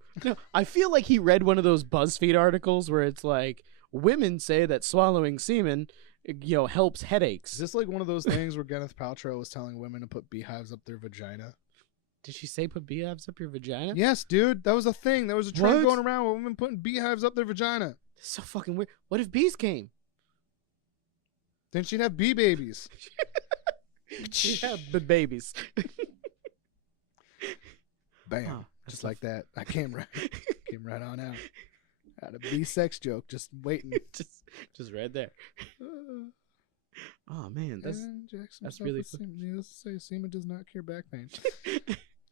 I feel like he read one of those BuzzFeed articles where it's like, women say that swallowing semen, helps headaches. Is this like one of those things where Gwyneth Paltrow was telling women to put beehives up their vagina? Did she say put beehives up your vagina? Yes, dude. That was a thing. There was a trend What? going around with women putting beehives up their vagina. That's so fucking weird. What if bees came? Then she'd have bee babies. Yeah, but babies. Bam. Huh. Just like that. I came right on out. Had a bee sex joke just waiting. just right there. Oh man, that's really Needless to say, semen does not cure back pain.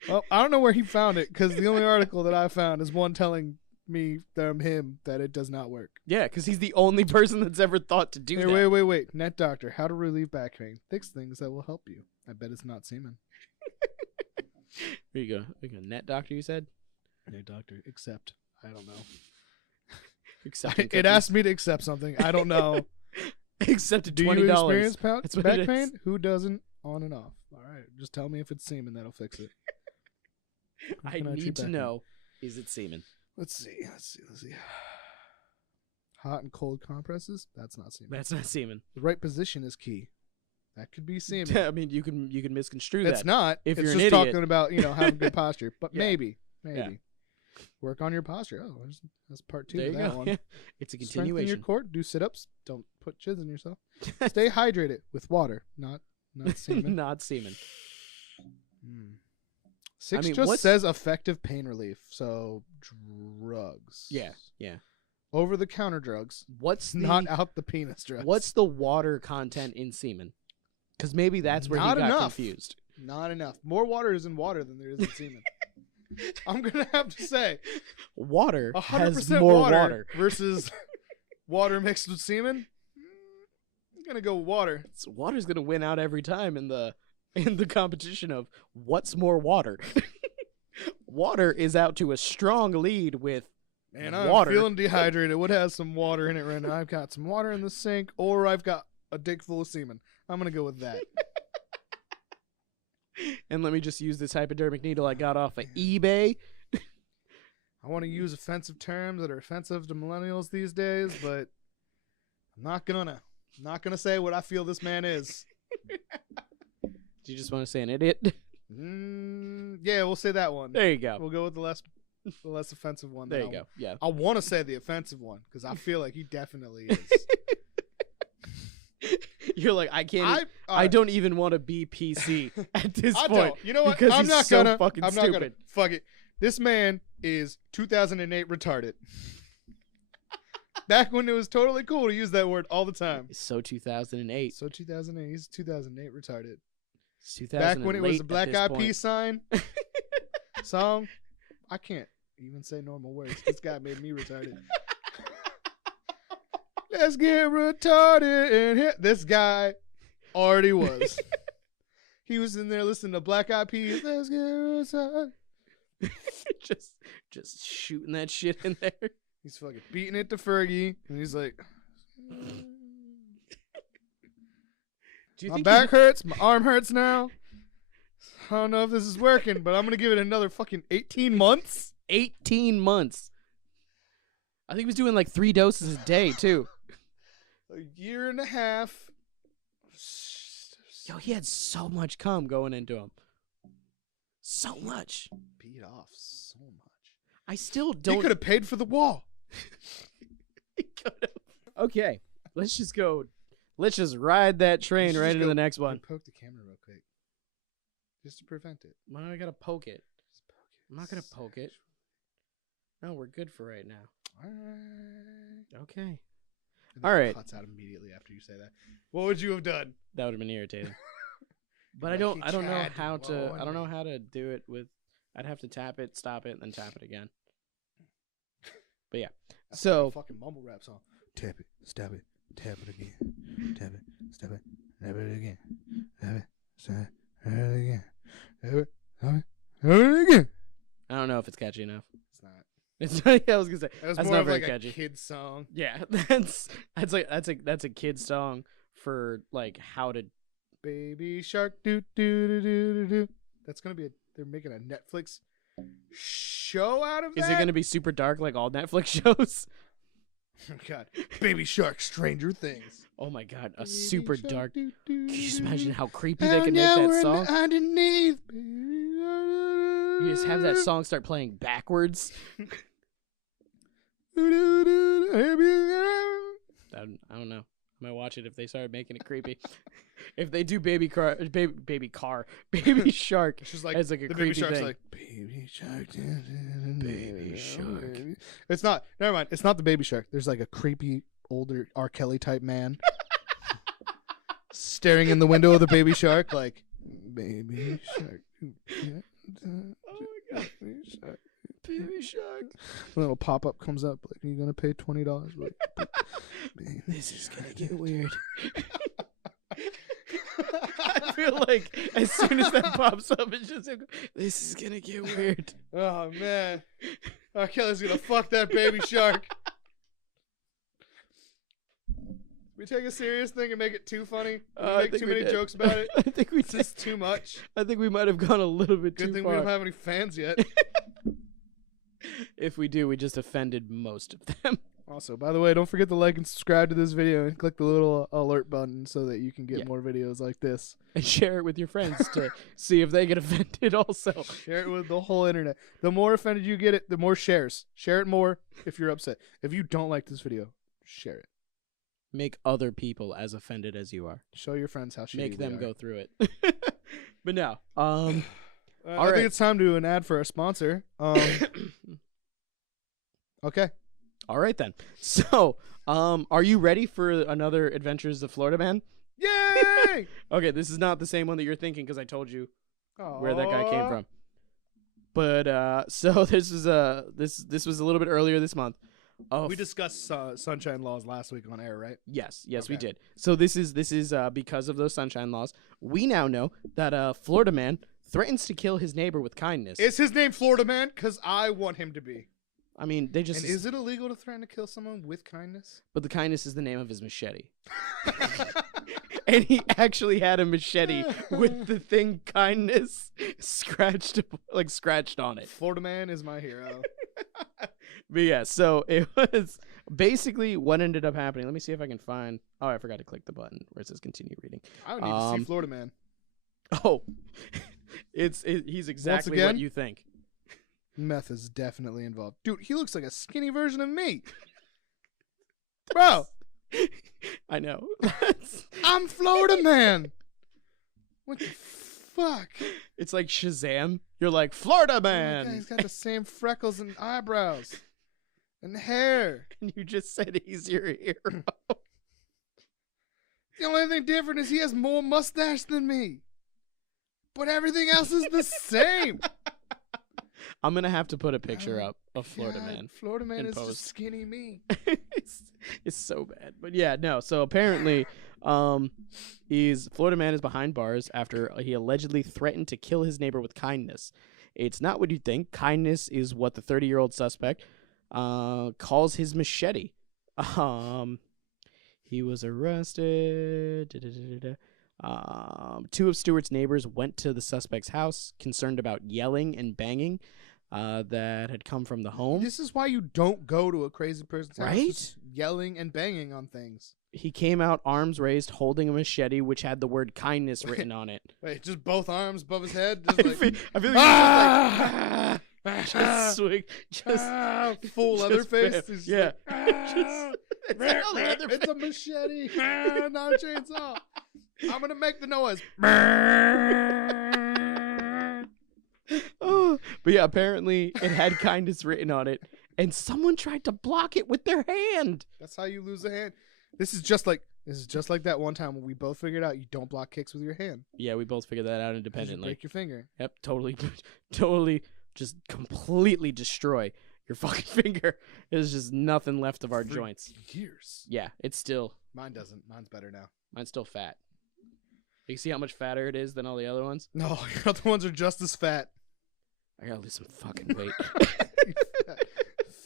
Well, I don't know where he found it because the only article that I found is one telling me him that it does not work. Yeah, because he's the only person that's ever thought to do that. Wait. Net doctor, how to relieve back pain. 6 things that will help you. I bet it's not semen. Here you go. Net doctor, you said? Net doctor, accept. I don't know. Accepting It asked me to accept something. I don't know. Accepted Do $20. you experience That's what back it is. pain? Who doesn't? On and off. All right. Just tell me if it's semen. That'll fix it. How I can need treat to back know, is it semen? Let's see. Hot and cold compresses? That's not semen. That's not semen. The right position is key. That could be semen. I mean, you can misconstrue It's that. not. If it's you're an just idiot. talking about, having good posture. But Yeah. maybe. Yeah. Work on your posture. Oh, that's part 2 There of you that go. one. Yeah. It's a Strengthen your continuation. core. Do sit-ups. Don't put jizz in yourself. Stay hydrated with water, not semen. Not semen. 6 I mean, just what's- says effective pain relief. So drugs. Yeah. Over-the-counter drugs. What's the Not out the penis drugs. what's the water content in semen? Because maybe that's where Not he got enough. confused. Not enough. More water is in water than there is in semen. I'm gonna have to say, Water 100% has more water. versus water mixed with semen. I'm gonna go water. So water's gonna win out every time in the competition of what's more water. Water is out to a strong lead with Man, I'm water. feeling dehydrated. What has some water in it right now? I've got some water in the sink, or I've got a dick full of semen. I'm gonna go with that. And let me just use this hypodermic needle I got off of eBay. I want to use offensive terms that are offensive to millennials these days, but I'm not gonna. Not gonna say what I feel this man is. Do you just want to say an idiot? Yeah, we'll say that one. There you go. We'll go with the less offensive one. There you go. Yeah. I want to say the offensive one because I feel like he definitely is. You're like, I don't even want to be PC at this point. Don't. You know what? Because I'm he's not so gonna. fucking I'm stupid. not gonna. Fuck it. This man is 2008 retarded. Back when it was totally cool to use that word all the time. So 2008. So 2008. He's 2008 retarded. It's 2000 Back when it was a at Black this Eyed point. Peas sign song. I can't even say normal words. This guy made me retarded. Let's get retarded in here. This guy already was. He was in there listening to Black Eyed Peas. Let's get retarded. just shooting that shit in there. He's fucking beating it to Fergie, and he's like, Do you my think back hurts, my arm hurts now. I don't know if this is working, but I'm gonna give it another fucking 18 months. 18 months. I think he was doing like 3 doses a day too. A year and a half. Yo, he had so much cum going into him. So much. Beat off so much. I still don't. He could have paid for the wall. He could have. Okay, let's just go. Let's just ride that train right into the next one. Poke the camera real quick, just to prevent it. Why do I gotta poke it? Just poke it. I'm not gonna poke it. No, we're good for right now. All right. Okay. And All then it right. cuts out immediately after you say that. What would you have done? That would have been irritating. But Like, I don't he know tried how to. blow I don't know on how to do it with. I'd have to tap it, stop it, and then tap it again. But yeah. That's So like a fucking mumble rap song. Tap it, stab it, tap it again. Tap it, stab it, tap it again. Tap it, stab it again. Tap it, tap it, tap it again. I don't know if it's catchy enough. It's not. It's not. Yeah, I was gonna say It was that's more not of very like catchy. a kid's song. Yeah, that's a kid's song for like how to. Baby shark, do do do do do do. That's gonna be. They're making a Netflix show out of that. Is it gonna be super dark like all Netflix shows? Oh God, Baby Shark, Stranger Things. Oh my God, a Baby super shark, dark. do, Can do, you just do, imagine do. how creepy they can make that song? Underneath. You just have that song start playing backwards. I don't know. I might watch it if they started making it creepy. If they do baby shark, It's just like as like a the creepy baby shark's thing. like baby shark, Baby shark. It's not. Never mind. It's not the baby shark. There's like a creepy older R.Kelly type man staring in the window of the baby shark, like baby shark. Oh my God. Baby shark. Baby shark. A little pop up comes up. Like, are you gonna pay $20? Like, This is gonna get weird. I feel like as soon as that pops up, it's just this is gonna get weird. Oh man, R.Kelly's gonna fuck that baby shark. We take a serious thing and make it too funny. We make too many jokes about it. I think we It's just too much. I think we might have gone a little bit Good too thing far. we don't have any fans yet. If we do, we just offended most of them. Also, by the way, don't forget to like and subscribe to this video and click the little alert button so that you can get Yeah. more videos like this. And share it with your friends to see if they get offended also. Share it with the whole internet. The more offended you get it, the more shares. Share it more if you're upset. If you don't like this video, share it. Make other people as offended as you are. Show your friends how shitty Make we them are. go through it. But no. I right. think it's time to do an ad for our sponsor. Okay. All right then. So, are you ready for another Adventures of Florida Man? Yay! Okay, this is not the same one that you're thinking because I told you where that guy came Aw. from. But so this was this was a little bit earlier this month. We discussed sunshine laws last week on air, right? Yes, we Okay. did. So this is because of those sunshine laws. We now know that a Florida man threatens to kill his neighbor with kindness. Is his name Florida Man? Because I want him to be. I mean, they just And is it illegal to threaten to kill someone with kindness? but the kindness is the name of his machete. And he actually had a machete with the thing kindness scratched on it. Florida Man is my hero. But yeah, so it was basically, what ended up happening? Let me see if I can find. Oh, I forgot to click the button where it says continue reading. I don't need to see Florida Man. Oh, he's exactly what you think. Meth is definitely involved. Dude, he looks like a skinny version of me. Bro. I know. I'm Florida Man. What the fuck? It's like Shazam. You're like, Florida Man. Oh, he's got the same freckles and eyebrows and hair. And you just said he's your hero. The only thing different is he has more mustache than me. But everything else is the same. I'm going to have to put a picture up of Florida Man. Florida Man is post. just skinny me. it's so bad. But yeah, no. So apparently, Florida Man is behind bars after he allegedly threatened to kill his neighbor with kindness. It's not what you think. Kindness is what the 30-year-old suspect calls his machete. He was arrested. Two of Stewart's neighbors went to the suspect's house, concerned about yelling and banging that had come from the home. This is why you don't go to a crazy person's house. Right? Just yelling and banging on things. He came out arms raised, holding a machete, which had the word kindness written on it. Wait, just both arms above his head? Just like, I feel like just swing, full Leatherface. Just, yeah. It's a machete, not a chainsaw. I'm gonna make the noise. Oh, but yeah, apparently it had kindness written on it, and someone tried to block it with their hand. That's how you lose a hand. This is just like that one time when we both figured out you don't block kicks with your hand. Yeah, we both figured that out independently. You break your finger. Yep, totally, just completely destroy your fucking finger. There's just nothing left of our joints. Years. Yeah, it's still. Mine doesn't. Mine's better now. Mine's still fat. You see how much fatter it is than all the other ones? No, your other ones are just as fat. I gotta lose some fucking weight.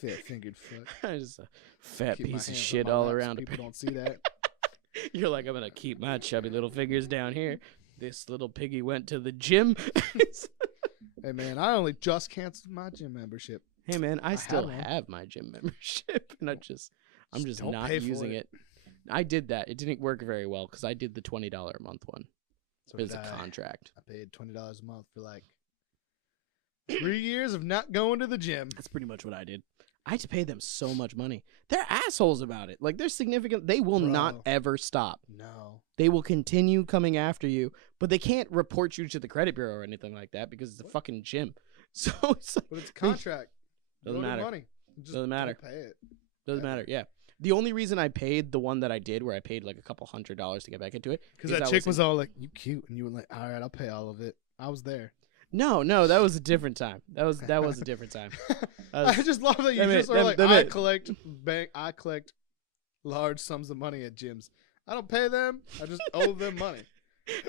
Fat-fingered foot. I'm just a fat Keep my piece of hands shit on my all laps. around. People don't see that. You're like, I'm gonna keep my chubby little fingers down here. This little piggy went to the gym. Hey man, I only just canceled my gym membership. Hey man, I still have my gym membership, and I'm just not using it. I did that. It didn't work very well because I did the $20 a month one. So it was a contract. I paid $20 a month for like 3 years of not going to the gym. That's pretty much what I did. I had to pay them so much money. They're assholes about it. Like, they're significant. They will not ever stop. No. They will continue coming after you, but they can't report you to the credit bureau or anything like that because it's a fucking gym. So it's like, but it's a contract. Doesn't matter. Money. Just doesn't matter. Pay it. Doesn't matter. Yeah. The only reason I paid the one that I did, where I paid like a couple $100s to get back into it, because that chick was all like, "You cute," and you were like, "All right, I'll pay all of it." I was there. No, that was a different time. That was a different time. I just love that you just are like, I collect large sums of money at gyms. I don't pay them. I just owe them money.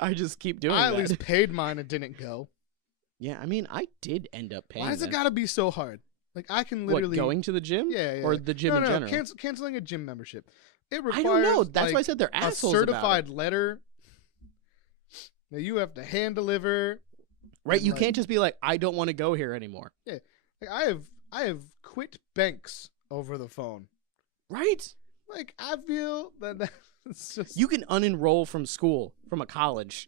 I just keep doing I that. at least paid mine and didn't go. Yeah, I mean, I did end up paying. Why does it gotta be so hard? Like, I can literally... What, going to the gym? Yeah. Or the gym in general? Canceling a gym membership. It requires, I don't know. That's why I said they're assholes a certified about it. letter that you have to hand deliver. Right? You can't just be like, I don't want to go here anymore. Yeah. Like, I have quit banks over the phone. Right? Like, I feel that it's just... You can unenroll from school, from a college,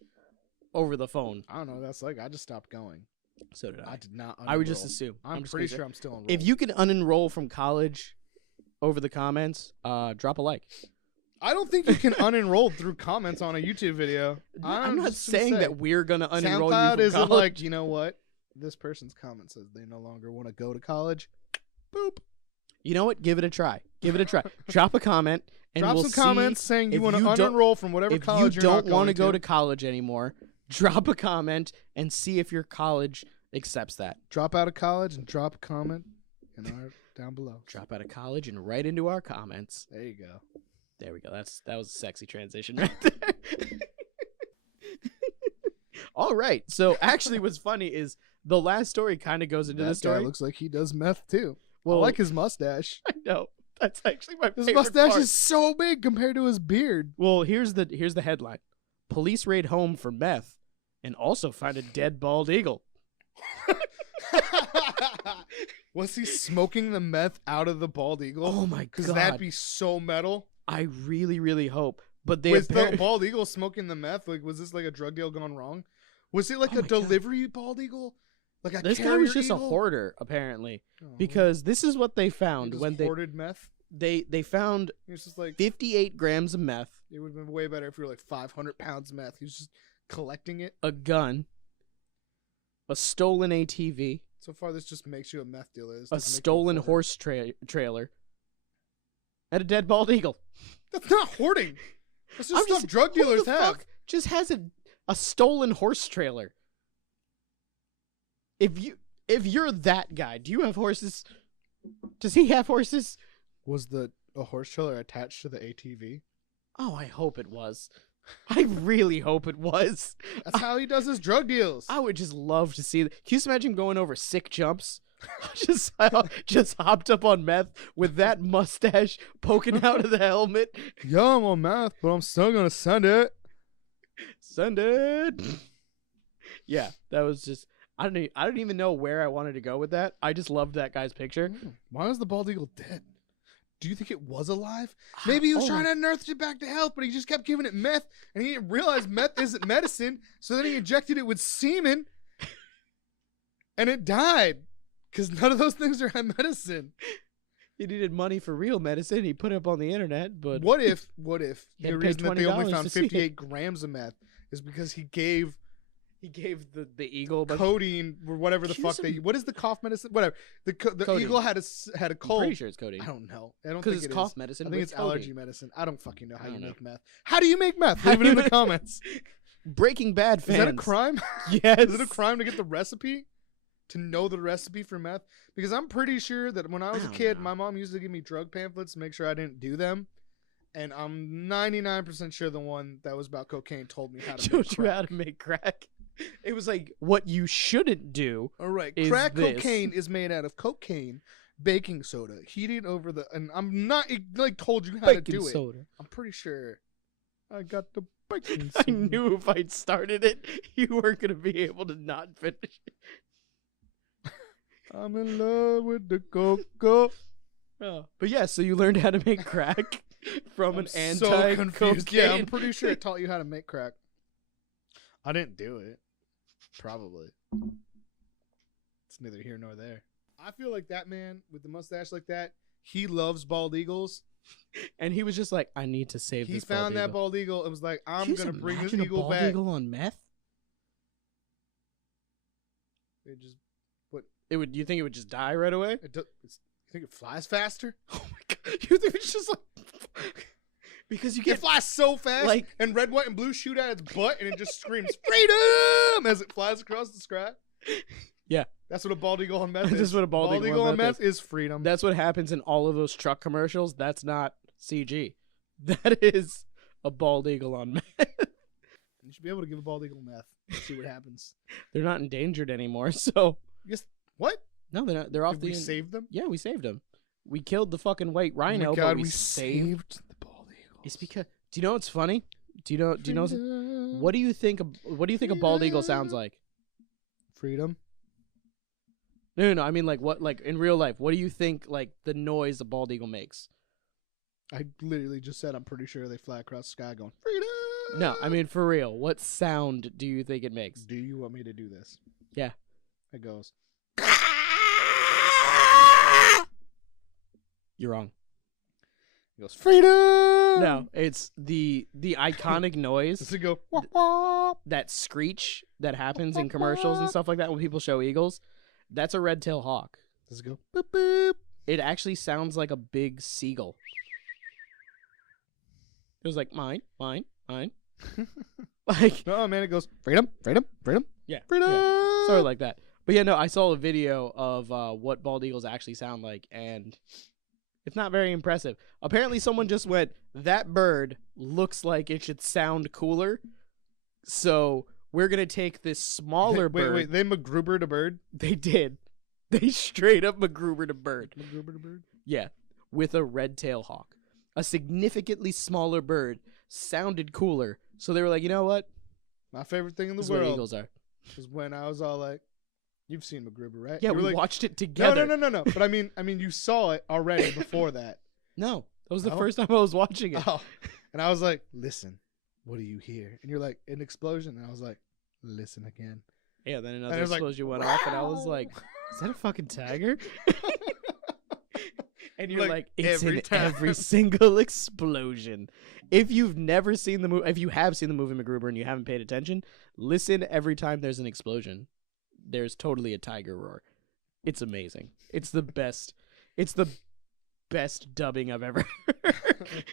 over the phone. I don't know. That's like, I just stopped going. So did I. I did not unenroll. I would just assume. I'm pretty sure I'm still enrolled. If you can unenroll from college over the comments, drop a like. I don't think you can unenroll through comments on a YouTube video. I'm not saying that we're going to unenroll you from SoundCloud isn't college. like, you know what? This person's comment says they no longer want to go to college. Boop. You know what? Give it a try. Drop a comment. And drop we'll some comments saying you want to unenroll from whatever college you're not going to. If you don't want to go to college anymore, drop a comment and see if your college accepts that. Drop out of college and drop a comment down below. Drop out of college and right into our comments. There you go. There we go. That was a sexy transition right there. All right. So actually what's funny is the last story kind of goes into the story. That guy looks like he does meth too. Well, I like his mustache. I know. That's actually my favorite His mustache part. is so big compared to his beard. Well, here's the headline. Police raid home for meth and also find a dead bald eagle. Was he smoking the meth out of the bald eagle? Oh my god. Because that'd be so metal. I really, really hope. But they Was the bald eagle smoking the meth? Like, was this like a drug deal gone wrong? Was it like Oh a my delivery bald eagle? Like a This guy carrier was just eagle? a hoarder, apparently. Oh. Because this is what they He found just when hoarded meth. they found He was just like, 58 grams of meth, it would have been way better if you were like 500 pounds of meth. He was just collecting it. a gun, a stolen ATV, So far, this just makes you a meth dealer. This a doesn't make you stolen hoarder. horse trailer, and a dead bald eagle. That's not hoarding. That's I'm just stuff drug who dealers the have. fuck just has a stolen horse trailer? If you're that guy, do you have horses? Does he have horses? Was a horse trailer attached to the ATV? Oh, I hope it was. I really hope it was. That's how he does his drug deals. I would just love to see that. Can you just imagine going over sick jumps? just hopped up on meth with that mustache poking out of the helmet. Yeah, I'm on meth, but I'm still gonna send it. Send it. Yeah, that was just. I don't even know where I wanted to go with that. I just loved that guy's picture. Why was the bald eagle dead? Do you think it was alive? Maybe he was trying to unearth it back to health, but he just kept giving it meth, and he didn't realize meth isn't medicine, so then he injected it with semen, and it died. Because none of those things are medicine. He needed money for real medicine. He put it up on the internet, but What if He had the to pay reason that they only $20 found to see 58 grams of meth is because he gave he gave the eagle. But codeine or whatever the Can you fuck some- they. What is the cough medicine? Whatever. The Codeine. eagle had a I'm cold. pretty sure it's codeine I don't know. I don't because think it's it cough is. medicine. I think with it's allergy codeine. medicine. I don't fucking know how I you don't know. make meth. How do you make meth? How Leave it do in you the comments. Breaking Bad Is fans. that a crime? Yes. Is it a crime to get the recipe? To know the recipe for meth? Because I'm pretty sure that when I was a I don't kid, know. my mom used to give me drug pamphlets to make sure I didn't do them. And I'm 99% sure the one that was about cocaine told me how to make Showed you how crack. to make crack. It was like what you shouldn't do. All right, is crack this. cocaine is made out of cocaine, baking soda, heated over the. And I'm not like told you how to do it. soda. I'm pretty sure I got the baking I soda. knew if I'd started it, you weren't gonna be able to not finish it. I'm in love with the cocoa. Oh. But yeah, so you learned how to make crack from an I'm so anti confused. Yeah, I'm pretty sure it taught you how to make crack. I didn't do it. Probably. It's neither here nor there. I feel like that man with the mustache like that, he loves bald eagles. And he was just like, I need to save He this found that eagle. bald eagle and was like, I'm Can you going to just bring this imagine a eagle bald back. eagle on meth? It just, You think it would just die right away? you think it flies faster? Oh my god! You think it's just like because you It get flies so fast, like- and red, white, and blue shoot at its butt, and it just screams freedom as it flies across the sky. Yeah. That's what a bald eagle on meth is. That's what a bald eagle on meth is freedom. that's what happens in all of those truck commercials. That's not CG. That is a bald eagle on meth. You should be able to give a bald eagle meth and see what happens. They're not endangered anymore, so Yes. What? no, they're not. They're off Did we the. save them? Yeah, we saved them. We killed the fucking white rhino, Oh my God, but we we saved the bald eagle. It's because. Do you know what's funny? Do you know? What do you think? What do you think a bald eagle sounds like? Freedom. No. I mean, like what? Like in real life, what do you think? Like the noise a bald eagle makes? I literally just said I'm pretty sure they fly across the sky going freedom. No, I mean for real. What sound do you think it makes? Do you want me to do this? Yeah. It goes. You're wrong. It goes freedom. No, it's the iconic Does noise, it go? Wah, wah. that screech that happens in commercials and stuff like that when people show eagles. That's a red-tailed hawk. Does it go? Boop boop. It actually sounds like a big seagull. It was like mine. Like No, man, it goes freedom, freedom, freedom, yeah, freedom. yeah, sort of like that. But yeah, no, I saw a video of what bald eagles actually sound like, and it's not very impressive. Apparently, someone just went, "That bird looks like it should sound cooler," so we're gonna take this smaller bird. Wait, they MacGrubered a bird? They did. They straight up MacGrubered a bird. MacGrubered a bird? Yeah, with a red-tailed hawk. A significantly smaller bird sounded cooler, so they were like, you know what? My favorite thing in the This is what world eagles are. was when I was all like, You've seen MacGruber, right? Yeah, you were we like, watched it together. No. But I mean, you saw it already before that. No, that was the No? first time I was watching it. Oh, and I was like, listen, what do you hear? And you're like, an explosion. And I was like, listen again. Yeah, then And another it was like, explosion went off, and I was like, is that a fucking tiger? And you're like, it's every in time. every single explosion. If you've never seen the movie, if you have seen the movie MacGruber and you haven't paid attention, listen every time there's an explosion. There's totally a tiger roar. It's amazing. It's the best. It's the best dubbing I've ever heard.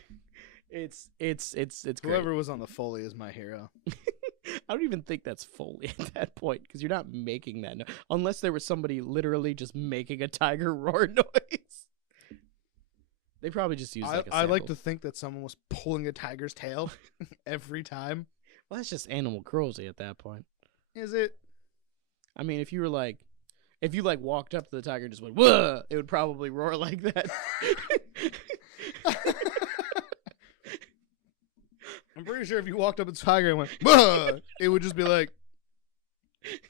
It's great. Whoever was on the Foley is my hero. I don't even think that's Foley at that point because you're not making that noise. Unless there was somebody literally just making a tiger roar noise. They probably just used like a I like sample. to think that someone was pulling a tiger's tail every time. Well, that's just animal cruelty at that point. Is it? I mean, if you walked up to the tiger and just went, "Whoa," it would probably roar like that. I'm pretty sure if you walked up to the tiger and went, "Bah!" it would just be like,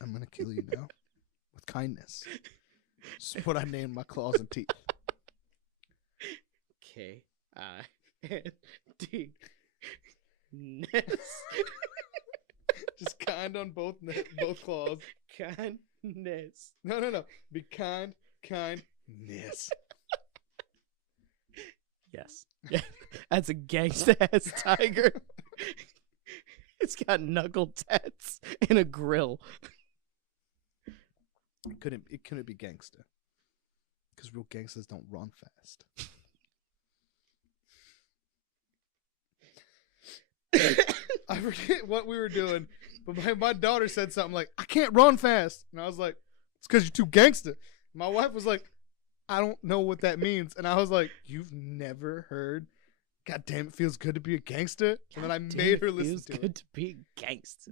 I'm going to kill you now with kindness. That's what I named my claws and teeth. K-I-N-D. Just kind on both claws. Kindness. No. Be kindness. Yes. Yeah. That's a gangsta ass tiger. It's got knuckle tats and a grill. It couldn't be gangsta. Because real gangsters don't run fast. I forget what we were doing, but my daughter said something like, I can't run fast. And I was like, it's because you're too gangsta. My wife was like, I don't know what that means. And I was like, you've never heard, God damn, it feels good to be a gangster? And then I made her listen to it. Feels good to be a gangster.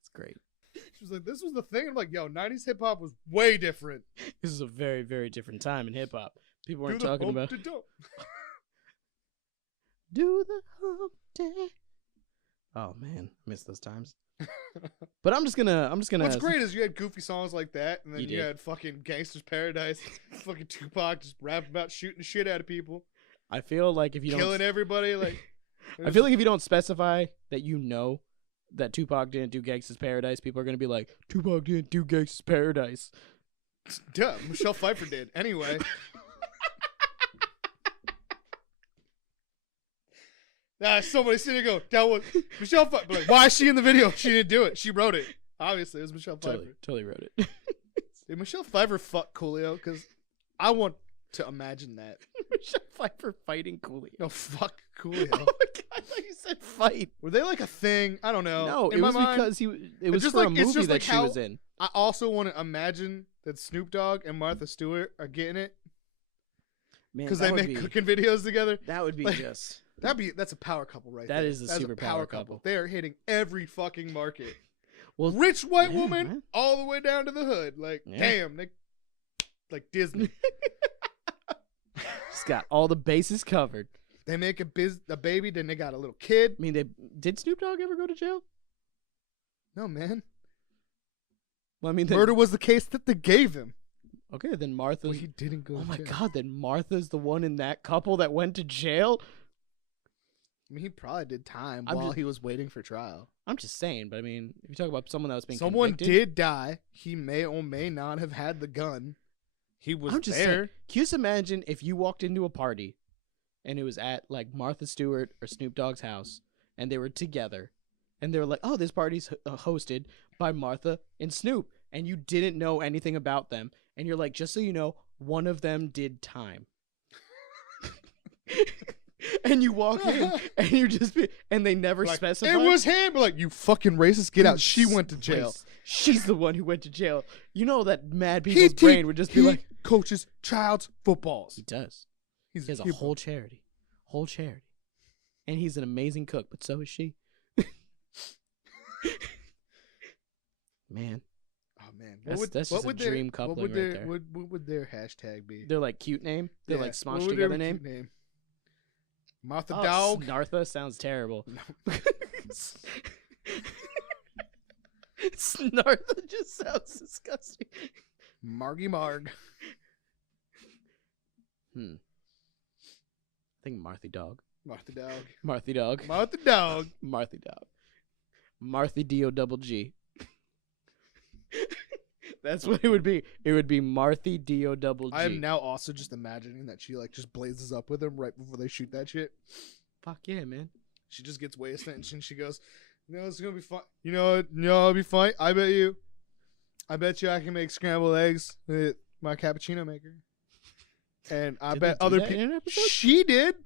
It's great. She was like, this was the thing. I'm like, yo, 90s hip hop was way different. This is a very, very different time in hip hop. People weren't Do the talking about hump to dump. do the hump day. Oh man, I miss those times. But I'm just gonna. What's great is you had goofy songs like that, and then You you did. had fucking Gangsta's Paradise, fucking Tupac just rapping about shooting the shit out of people, I feel like if you don't, killing everybody. Like, I feel like if you don't specify that you know that Tupac didn't do Gangsta's Paradise, people are gonna be like, Tupac didn't do Gangsta's Paradise. duh, Michelle Pfeiffer did. Anyway. Somebody sitting there go, that was Michelle Pfeiffer. Like, why is she in the video? She didn't do it. She wrote it. Obviously, it was Michelle Pfeiffer. Totally wrote it. Did Michelle Pfeiffer fuck Coolio? Because I want to imagine that. Michelle Pfeiffer fighting Coolio. No, fuck Coolio. Oh my god, I thought you said fight. Were they like a thing? I don't know. No, In it my was mind, because it was just for like- a it's movie just that like she how- was in. I also want to imagine that Snoop Dogg and Martha Stewart are getting it Man, because that they would make be- cooking videos together. That would be like- just. That's a power couple right there. That is a That's super power couple. They are hitting every fucking market. Well, Rich white yeah, woman man. all the way down to the hood. Like, Yeah. damn, they like Disney. just got all the bases covered. They make a baby, then they got a little kid. I mean, did Snoop Dogg ever go to jail? No, man. Well, I mean, Murder was the case that they gave him. Okay, then Martha's. Well, he didn't go Oh to my jail. god, then Martha's the one in that couple that went to jail? I mean, he probably did time I'm while just- he was waiting for trial. I'm just saying, but I mean, if you talk about someone that was being Someone convicted, did die. He may or may not have had the gun. He was I'm just there. saying, can you just imagine if you walked into a party and it was at like Martha Stewart or Snoop Dogg's house and they were together and they were like, oh, this party's hosted by Martha and Snoop, and you didn't know anything about them, and you're like, just so you know, one of them did time. And you walk in and you just be, and they never Like, specify. it was him. But like, you fucking racist, get out. She went to jail. She's the one who went to jail. You know that mad He people's te- brain would just be he like, coaches child's footballs. he does. He's He has a hero. whole charity. And he's an amazing cook, but so is she. Man, Oh man, That's just a dream coupling what would right there. What would their hashtag be? they're like cute name. They're Yeah, like what smosh would their together name. cute name. Martha Oh, Dog. Snartha sounds terrible. Snartha just sounds disgusting. Margy Marg. I think Marthy Dog. Martha Dog. Marthy Dog. Martha Dog. Marthy Dog. Marthy D-O-double-G. That's what it would be. It would be Marthy D-O-double-G. I am now also just imagining that she like just blazes up with him right before they shoot that shit. Fuck yeah, man. She just gets wasted and she goes, "You know, it's gonna be fun. You know, it'll be fun. I bet you I can make scrambled eggs with my cappuccino maker." And I bet other people. She did.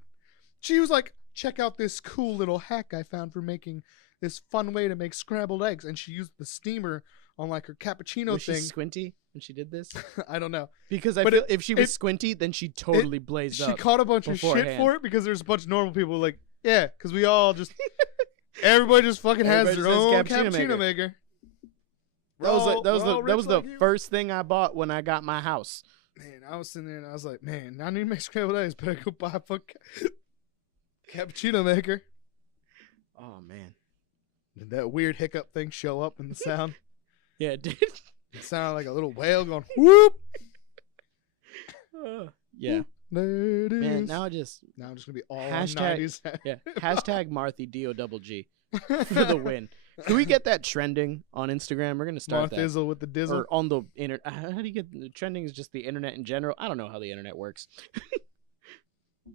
She was like, "Check out this cool little hack I found for making this fun way to make scrambled eggs." And she used the steamer on like her cappuccino was thing. Was she squinty when she did this? I don't know. Because I feel if she was squinty, then she totally blazed up. She caught a bunch of shit for it because there's a bunch of normal people like, yeah, because we all just, everybody just fucking has their own cappuccino maker. That was the first thing I bought when I got my house. Man, I was sitting there and I was like, man, I need to make scrambled eggs, but I go buy a fucking cappuccino maker. Oh man, did that weird hiccup thing show up in the sound? Yeah, it did. It sounded like a little whale going whoop. Yeah. Man, now I'm just gonna be all hashtag, 90s. Yeah. Hashtag Marthy D-O-double-G for the win. Can we get that trending on Instagram? We're gonna start Marthizzle with the dizzle. Or on the internet. How do you get the trending? Is just the internet in general. I don't know how the internet works.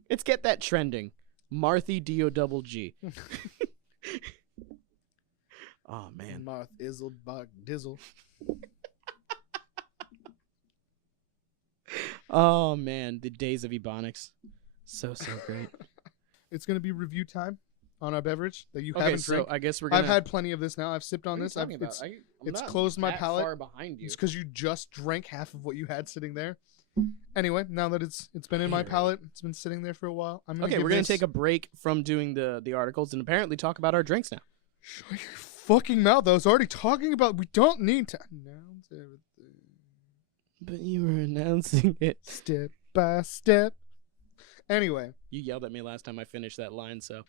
Let's get that trending. Marthy D-O-double-G. Oh man. Marthizzle bug dizzle. Oh man, the days of Ebonics. So great. It's gonna be review time on our beverage that you haven't drank. So I guess we're gonna. I've had plenty of this now. I've sipped on this. It's closed my palate. Far behind you. It's because you just drank half of what you had sitting there. Anyway, now that it's been in my palate, it's been sitting there for a while. We're gonna take a break from doing the articles and apparently talk about our drinks now. Shut your fucking mouth! I was already talking about. We don't need to announce everything. But you were announcing it step by step. Anyway, you yelled at me last time I finished that line, so.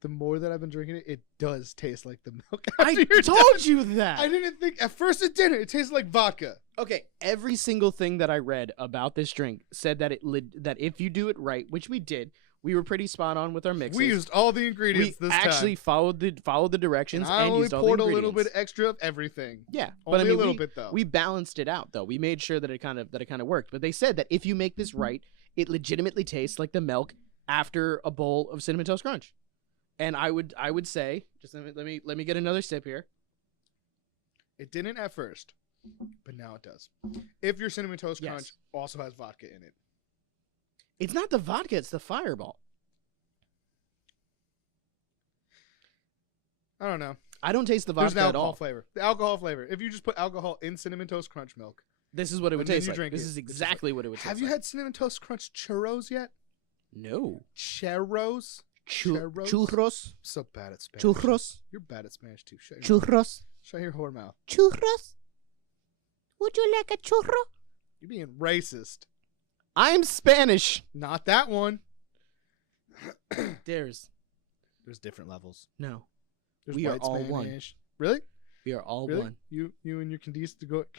The more that I've been drinking it, it does taste like the milk. I told you that. I didn't think at first it didn't. It tasted like vodka. Okay, every single thing that I read about this drink said that that if you do it right, which we did, we were pretty spot on with our mixes. We used all the ingredients this time. We actually followed the directions and used all the ingredients. I only poured a little bit extra of everything. Yeah, only a little bit though. We balanced it out though. We made sure that it kind of worked. But they said that if you make this right, it legitimately tastes like the milk after a bowl of Cinnamon Toast Crunch. And I would say, just let me get another sip here. It didn't at first, but now it does. If your Cinnamon Toast Crunch also has vodka in it. It's not the vodka, it's the Fireball. I don't know. I don't taste the vodka at all. Flavor. The alcohol flavor. If you just put alcohol in Cinnamon Toast Crunch milk. This is what it would taste like. This is exactly what it would taste like. Have you had Cinnamon Toast Crunch churros yet? No. Churros? Churros? I'm so bad at Spanish. Churros? You're bad at Spanish too. Churros? Shut your whore mouth. Churros? Would you like a churro? You're being racist. I'm Spanish. Not that one. There's different levels. No. There's we white are all Spanish. one. Really? We are all really? one. You and your conquistador? You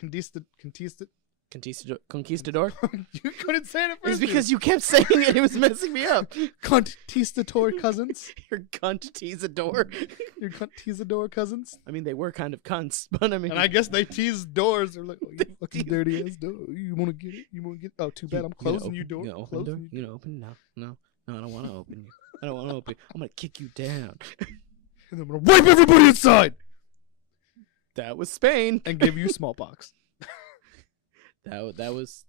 couldn't say it at first. It's because you kept saying it. It was messing me up. Conquistador cousins. Your cunt-teasador. Your cunt-teasador cousins. I mean, they were kind of cunts, but I mean. And I guess they tease doors. They're like, oh, you fucking dirty ass door. You want to get it? You want to get it? Oh, too bad. I'm closing your door. You gonna open the door? No, I don't want to open you. I don't want to open you. I'm going to kick you down. And I'm going to wipe everybody inside. That was Spain. And give you smallpox. That was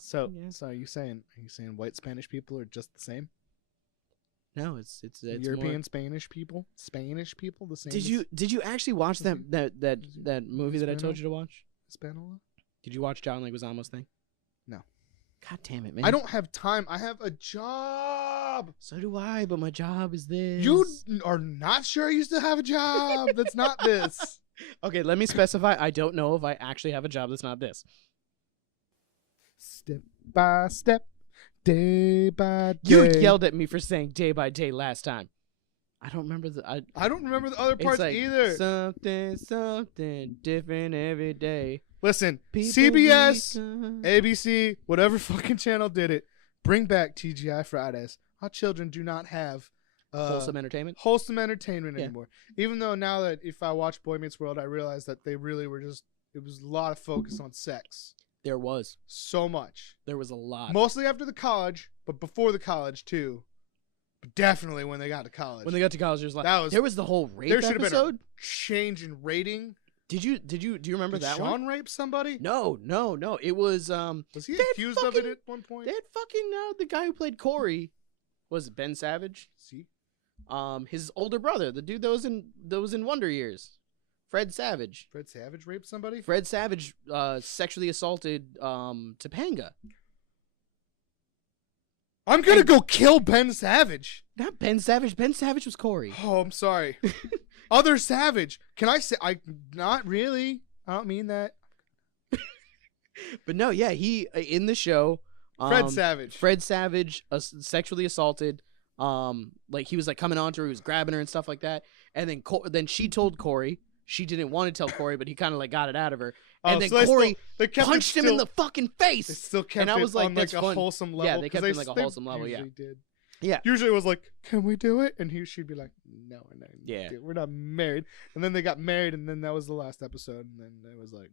So yeah. So are you saying white Spanish people are just the same? No, it's European more... Spanish people the same. Did you actually watch that movie that I told you to watch? Hispanola? Did you watch John Leguizamo's thing? No. God damn it, man. I don't have time. I have a job. So do I, but my job is this. You are not sure you still have a job that's not this. Okay, let me specify. I don't know if I actually have a job that's not this. Step by step, day by day. You yelled at me for saying day by day last time. I don't remember I don't remember the other it's parts like, either. Something different every day. Listen, People CBS, become- ABC, whatever fucking channel did it, bring back TGI Fridays. Our children do not have wholesome entertainment. wholesome entertainment Yeah. anymore. Even though now that if I watch Boy Meets World, I realize that they really were just, it was a lot of focus on sex. There was So much. a lot. Mostly after the college, but before the college too. But definitely when they got to college. When they got to college, That was- there was the whole rape there should have been episode. a change in rating. Do you remember Did that Sean one? rape somebody? No. It was Was he they had accused of fucking- it at one point? they had fucking the guy who played Corey. Was it Ben Savage? See? His older brother, the dude that was in Wonder Years, Fred Savage. Fred Savage raped somebody? Fred Savage sexually assaulted Topanga. I'm gonna go kill Ben Savage. Not Ben Savage. Ben Savage was Corey. Oh, I'm sorry. Other Savage. Can I say not really. I don't mean that. But no, yeah, he in the show. Fred Savage. Fred Savage sexually assaulted. Like he was like coming on to her, he was grabbing her and stuff like that. And then she told Corey. She didn't want to tell Corey, but he kind of like got it out of her. And then so Corey they kept punched him in the fucking face. They still kept and I was it like, on that's like fun. a wholesome level. Yeah, they kept it like a they wholesome level. Yeah, usually did. Yeah. Usually it was like, can we do it? And she'd be like, no, Yeah. dude, we're not married. And then they got married, and then that was the last episode. And then it was like,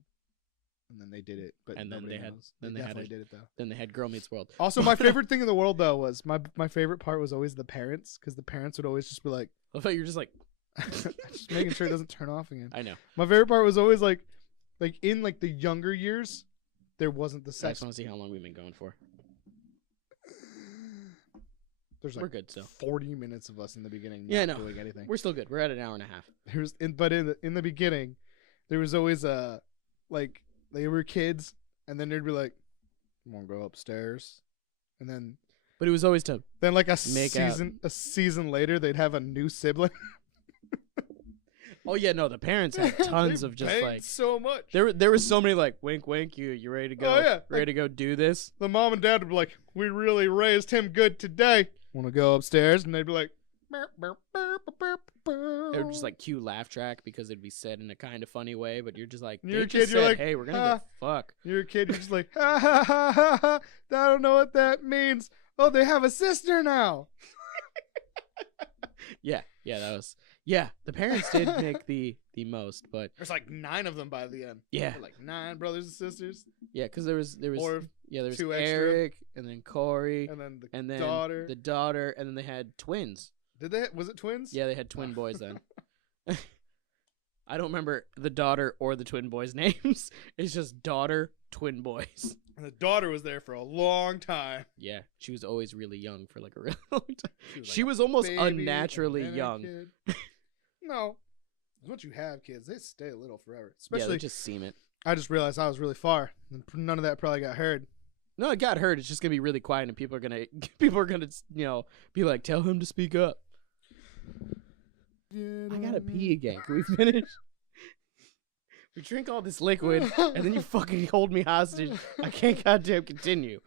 and then they did it. But And then nobody they had- knows. then they they had definitely it. did it though. Then they had Girl Meets World. Also, my favorite thing in the world though was my favorite part was always the parents, because the parents would always just be like, I thought you were just like, just making sure it doesn't turn off again. I know. My favorite part was always like in like the younger years, there wasn't the I sex. just want to see how long we've been going for. There's like We're good still. 40 minutes of us in the beginning not Yeah, no. doing anything. We're still good. We're at an hour and a half. But in the beginning, there was always like they were kids, and then they'd be like, "I'm gonna go upstairs," and then But it was always to like a Make out. season later, they'd have a new sibling. Oh yeah, no, the parents had tons They of just banged like so much. there was so many like wink wink, you ready to go? Oh, yeah. Ready to go do this? The mom and dad would be like, "We really raised him good today. Want to go upstairs?" And they'd be like, "Burp, burp, burp, burp, burp." It would just like cue laugh track because it'd be said in a kind of funny way, but you're just like, You're they a just kid, you're said, like, hey, we're gonna go fuck. You're a kid. You're just like, ha ha ha ha ha. I don't know what that means. Oh, they have a sister now. Yeah, the parents did make the most, but There's like 9 of them by the end. yeah, They're like 9 brothers and sisters, yeah, because there was or there was 2 extra. Eric and then Corey and then and then daughter. the daughter, and then they had twins. Did they? Was it twins? Yeah, they had twin boys then. I don't remember the daughter or the twin boys' names. It's just daughter, twin boys. And the daughter was there for a long time. Yeah, she was always really young for like a really long time. Was She like was a almost baby, unnaturally and then a young. kid. No. Once you have kids, they stay little forever. Yeah, they Especially, just seem it. I just realized I was really far. And none of that probably got heard. No, it got heard. It's just gonna be really quiet, and people are gonna be like, tell him to speak up. I gotta pee again. Can we finish? We drink all this liquid, and then you fucking hold me hostage. I can't goddamn continue.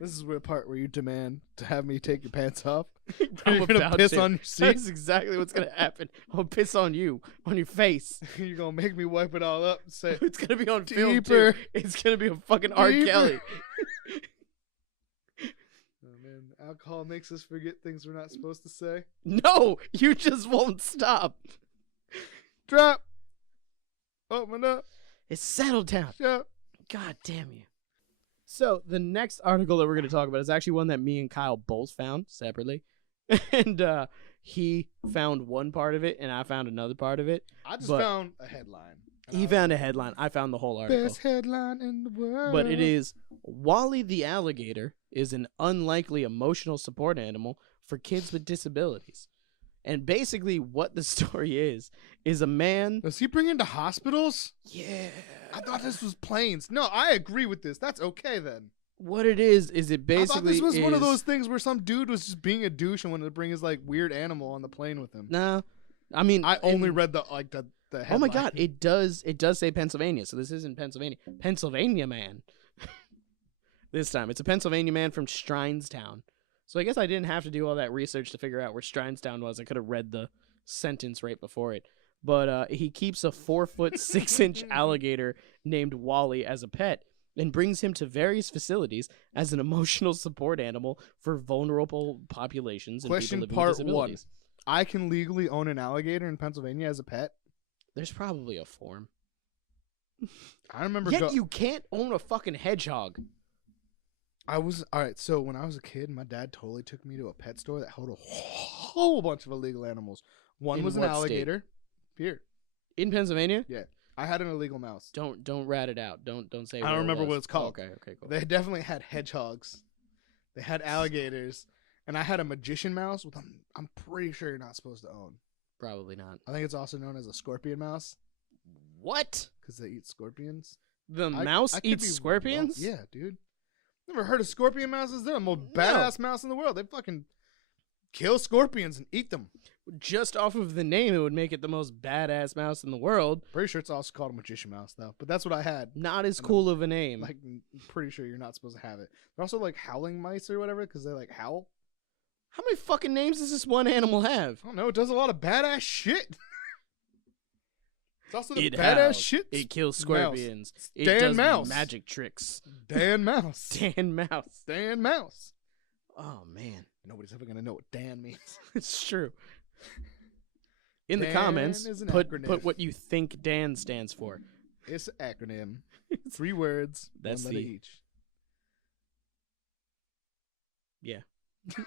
This is the part where you demand to have me take your pants off. I'm You're gonna about piss to. on your seat. That's exactly what's gonna happen. I'll piss on you, on your face. You're gonna make me wipe it all up and say, It's gonna be on film Deeper. too. It's gonna be a fucking R.Kelly. oh man, alcohol makes us forget things we're not supposed to say. No, you just won't stop. Drop. Open up. It's settled down. Shut. God damn you. So the next article that we're going to talk about is actually one that me and Kyle both found separately. And he found one part of it and I found another part of it. I just But- found a headline. He found a headline. I found the whole article. Best headline in the world. But it is Wally the alligator is an unlikely emotional support animal for kids with disabilities. And basically what the story is a man. Does he bring into hospitals? Yeah. I thought this was planes. No, I agree with this. That's okay then. What it is it basically I thought this was one of is- those things where some dude was just being a douche and wanted to bring his like weird animal on the plane with him. No. I mean, I only in- read the headline. Oh my god, it does say Pennsylvania, so this isn't Pennsylvania. Pennsylvania man. This time. It's a Pennsylvania man from Strinestown. So I guess I didn't have to do all that research to figure out where Strinestown was. I could have read the sentence right before it. But he keeps a 4-foot 6-inch alligator named Wally as a pet and brings him to various facilities as an emotional support animal for vulnerable populations and Question people living part with disabilities. 1. I can legally own an alligator in Pennsylvania as a pet? There's probably a form. I remember. Yet you can't own a fucking hedgehog. Alright, so when I was a kid, my dad totally took me to a pet store that held a whole bunch of illegal animals. One In was an what alligator. Here. In Pennsylvania? Yeah. I had an illegal mouse. Don't rat it out. Don't say. I don't remember what it's called. Okay, cool. They definitely had hedgehogs. They had alligators. And I had a magician mouse, which I'm pretty sure you're not supposed to own. Probably not. I think it's also known as a scorpion mouse. What? Because they eat scorpions. The mouse I could eats be scorpions? wrong. Yeah, dude. Never heard of scorpion mouses? They're the most badass mouse in the world. They fucking kill scorpions and eat them. Just off of the name, it would make it the most badass mouse in the world. Pretty sure it's also called a magician mouse, though. But that's what I had. Not as cool of a name. Like, I'm pretty sure you're not supposed to have it. They're also like howling mice or whatever because they like howl. How many fucking names does this one animal have? I don't know. It does a lot of badass shit. It's also the It badass howls. shit. It kills scorpions. It Dan does Mouse. magic tricks. Dan Mouse. Dan Mouse. Dan Mouse. Oh, man. Nobody's ever gonna know what Dan means. It's true. In the Dan comments, is an put acronym. what you think Dan stands for. It's an acronym. 3 words. That's one letter the- each. Yeah.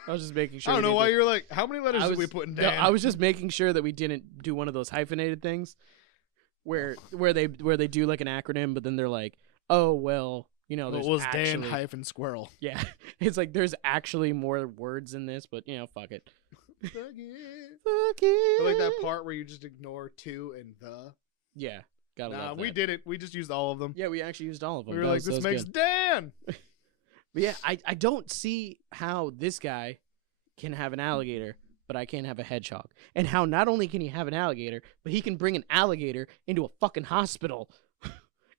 I was just making sure. I don't we know why didn't- you're like, how many letters I did we was- put in No, Dan? I was just making sure that we didn't do one of those hyphenated things where they do like an acronym, but then they're like, oh well, you know, It there's was actually, Dan - squirrel. Yeah, it's like there's actually more words in this, but you know, fuck it. Fuck it. Fuck it. I like that part where you just ignore to and the. Yeah, gotta Nah, love we that. did it. We just used all of them. Yeah, we actually used all of them. We were That like, was- that this was makes good. Dan. But yeah, I don't see how this guy can have an alligator, but I can't have a hedgehog. And how not only can he have an alligator, but he can bring an alligator into a fucking hospital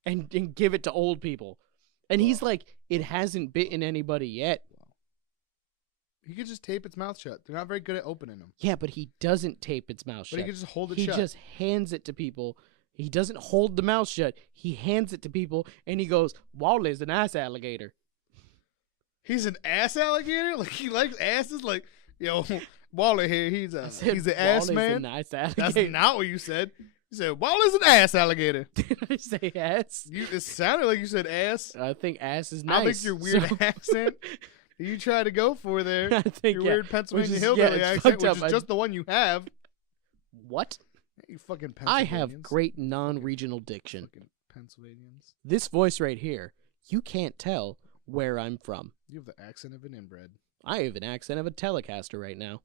and give it to old people. And he's like, it hasn't bitten anybody yet. He could just tape its mouth shut. They're not very good at opening them. Yeah, but he doesn't tape its mouth But shut. he could just hold it He shut. just hands it to people. He doesn't hold the mouth shut. He hands it to people, and he goes, Wally's an ass alligator. He's an ass alligator? Like, he likes asses? Like, yo, Wally here, he's an ass Wally's a man? nice That's alligator. not what you said. You said, Wally's an ass alligator. Did I say ass? It sounded like you said ass. I think ass is nice. I think your weird so- accent you try to go for there. I think, Your yeah. weird Pennsylvania Which is- hillbilly yeah, it's accent, fucked which up. is I- just the one you have. What? You fucking I Pennsylvanians. have great non-regional diction. Fucking Pennsylvanians. This voice right here, you can't tell where I'm from. You have the accent of an inbred. I have an accent of a Telecaster right now.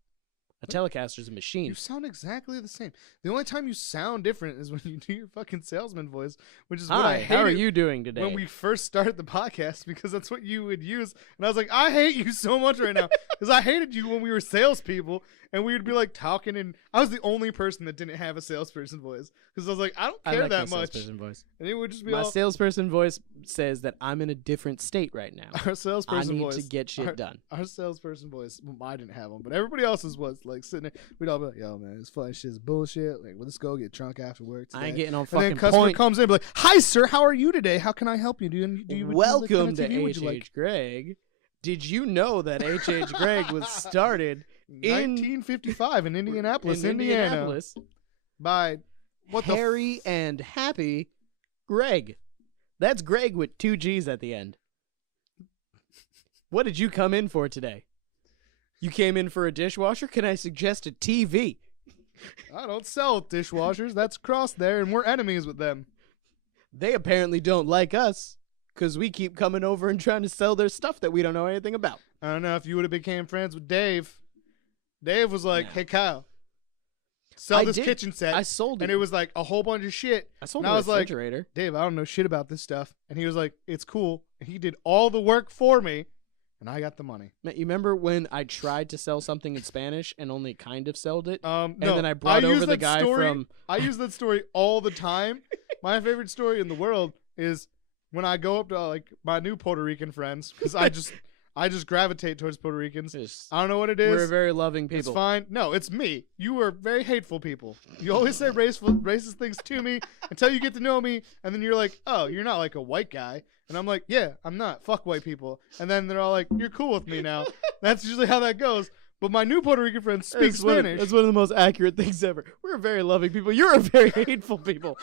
A Telecaster's a machine. You sound exactly the same. The only time you sound different is when you do your fucking salesman voice, which is what I Hi, how are hated you doing today? when we first started the podcast, because that's what you would use. And I was like, I hate you so much right now because I hated you when we were salespeople and we would be like talking, and I was the only person that didn't have a salesperson voice because I was like, I don't care like that my much. salesperson voice. And it would just be My all salesperson voice says that I'm in a different state right now. our I salesperson need voice. to get shit done. Our salesperson voice, well, I didn't have one, but everybody else's was like sitting there. We'd all be like, "Yo, man, this fucking shit's bullshit. Like, let's go get drunk after work today." I ain't getting on And then fucking customer point. comes in and be like, "Hi, sir, how are you today? How can I help you? Would you like Welcome kind to of TV would you like?" H.H. Greg. Did you know that H.H. Greg was started in 1955 in Indianapolis, in Indiana, Indianapolis by what the Harry and Happy Greg. That's Greg with 2 G's at the end. What did you come in for today? You came in for a dishwasher? Can I suggest a TV? I don't sell dishwashers. That's crossed there, and we're enemies with them. They apparently don't like us because we keep coming over and trying to sell their stuff that we don't know anything about. I don't know if you would have became friends with Dave. Dave was like, No. "Hey, Kyle, sell I this did. kitchen set." I sold it. And it was like a whole bunch of shit. I sold and a I was like, refrigerator. Dave, I don't know shit about this stuff. And he was like, it's cool. And he did all the work for me, and I got the money. You remember when I tried to sell something in Spanish and only kind of sold it? No, And then I brought over use the that guy story, from... I use that story all the time. My favorite story in the world is when I go up to like my new Puerto Rican friends, because I just gravitate towards Puerto Ricans. Just- I don't know what it is. We're very loving people. It's fine. No, it's me. You are very hateful people. You always say racist things to me until you get to know me, and then you're like, oh, you're not like a white guy. And I'm like, yeah, I'm not. Fuck white people. And then they're all like, you're cool with me now. That's usually how that goes. But my new Puerto Rican friends speak Spanish. That's one of the most accurate things ever. We're very loving people. You're a very hateful people.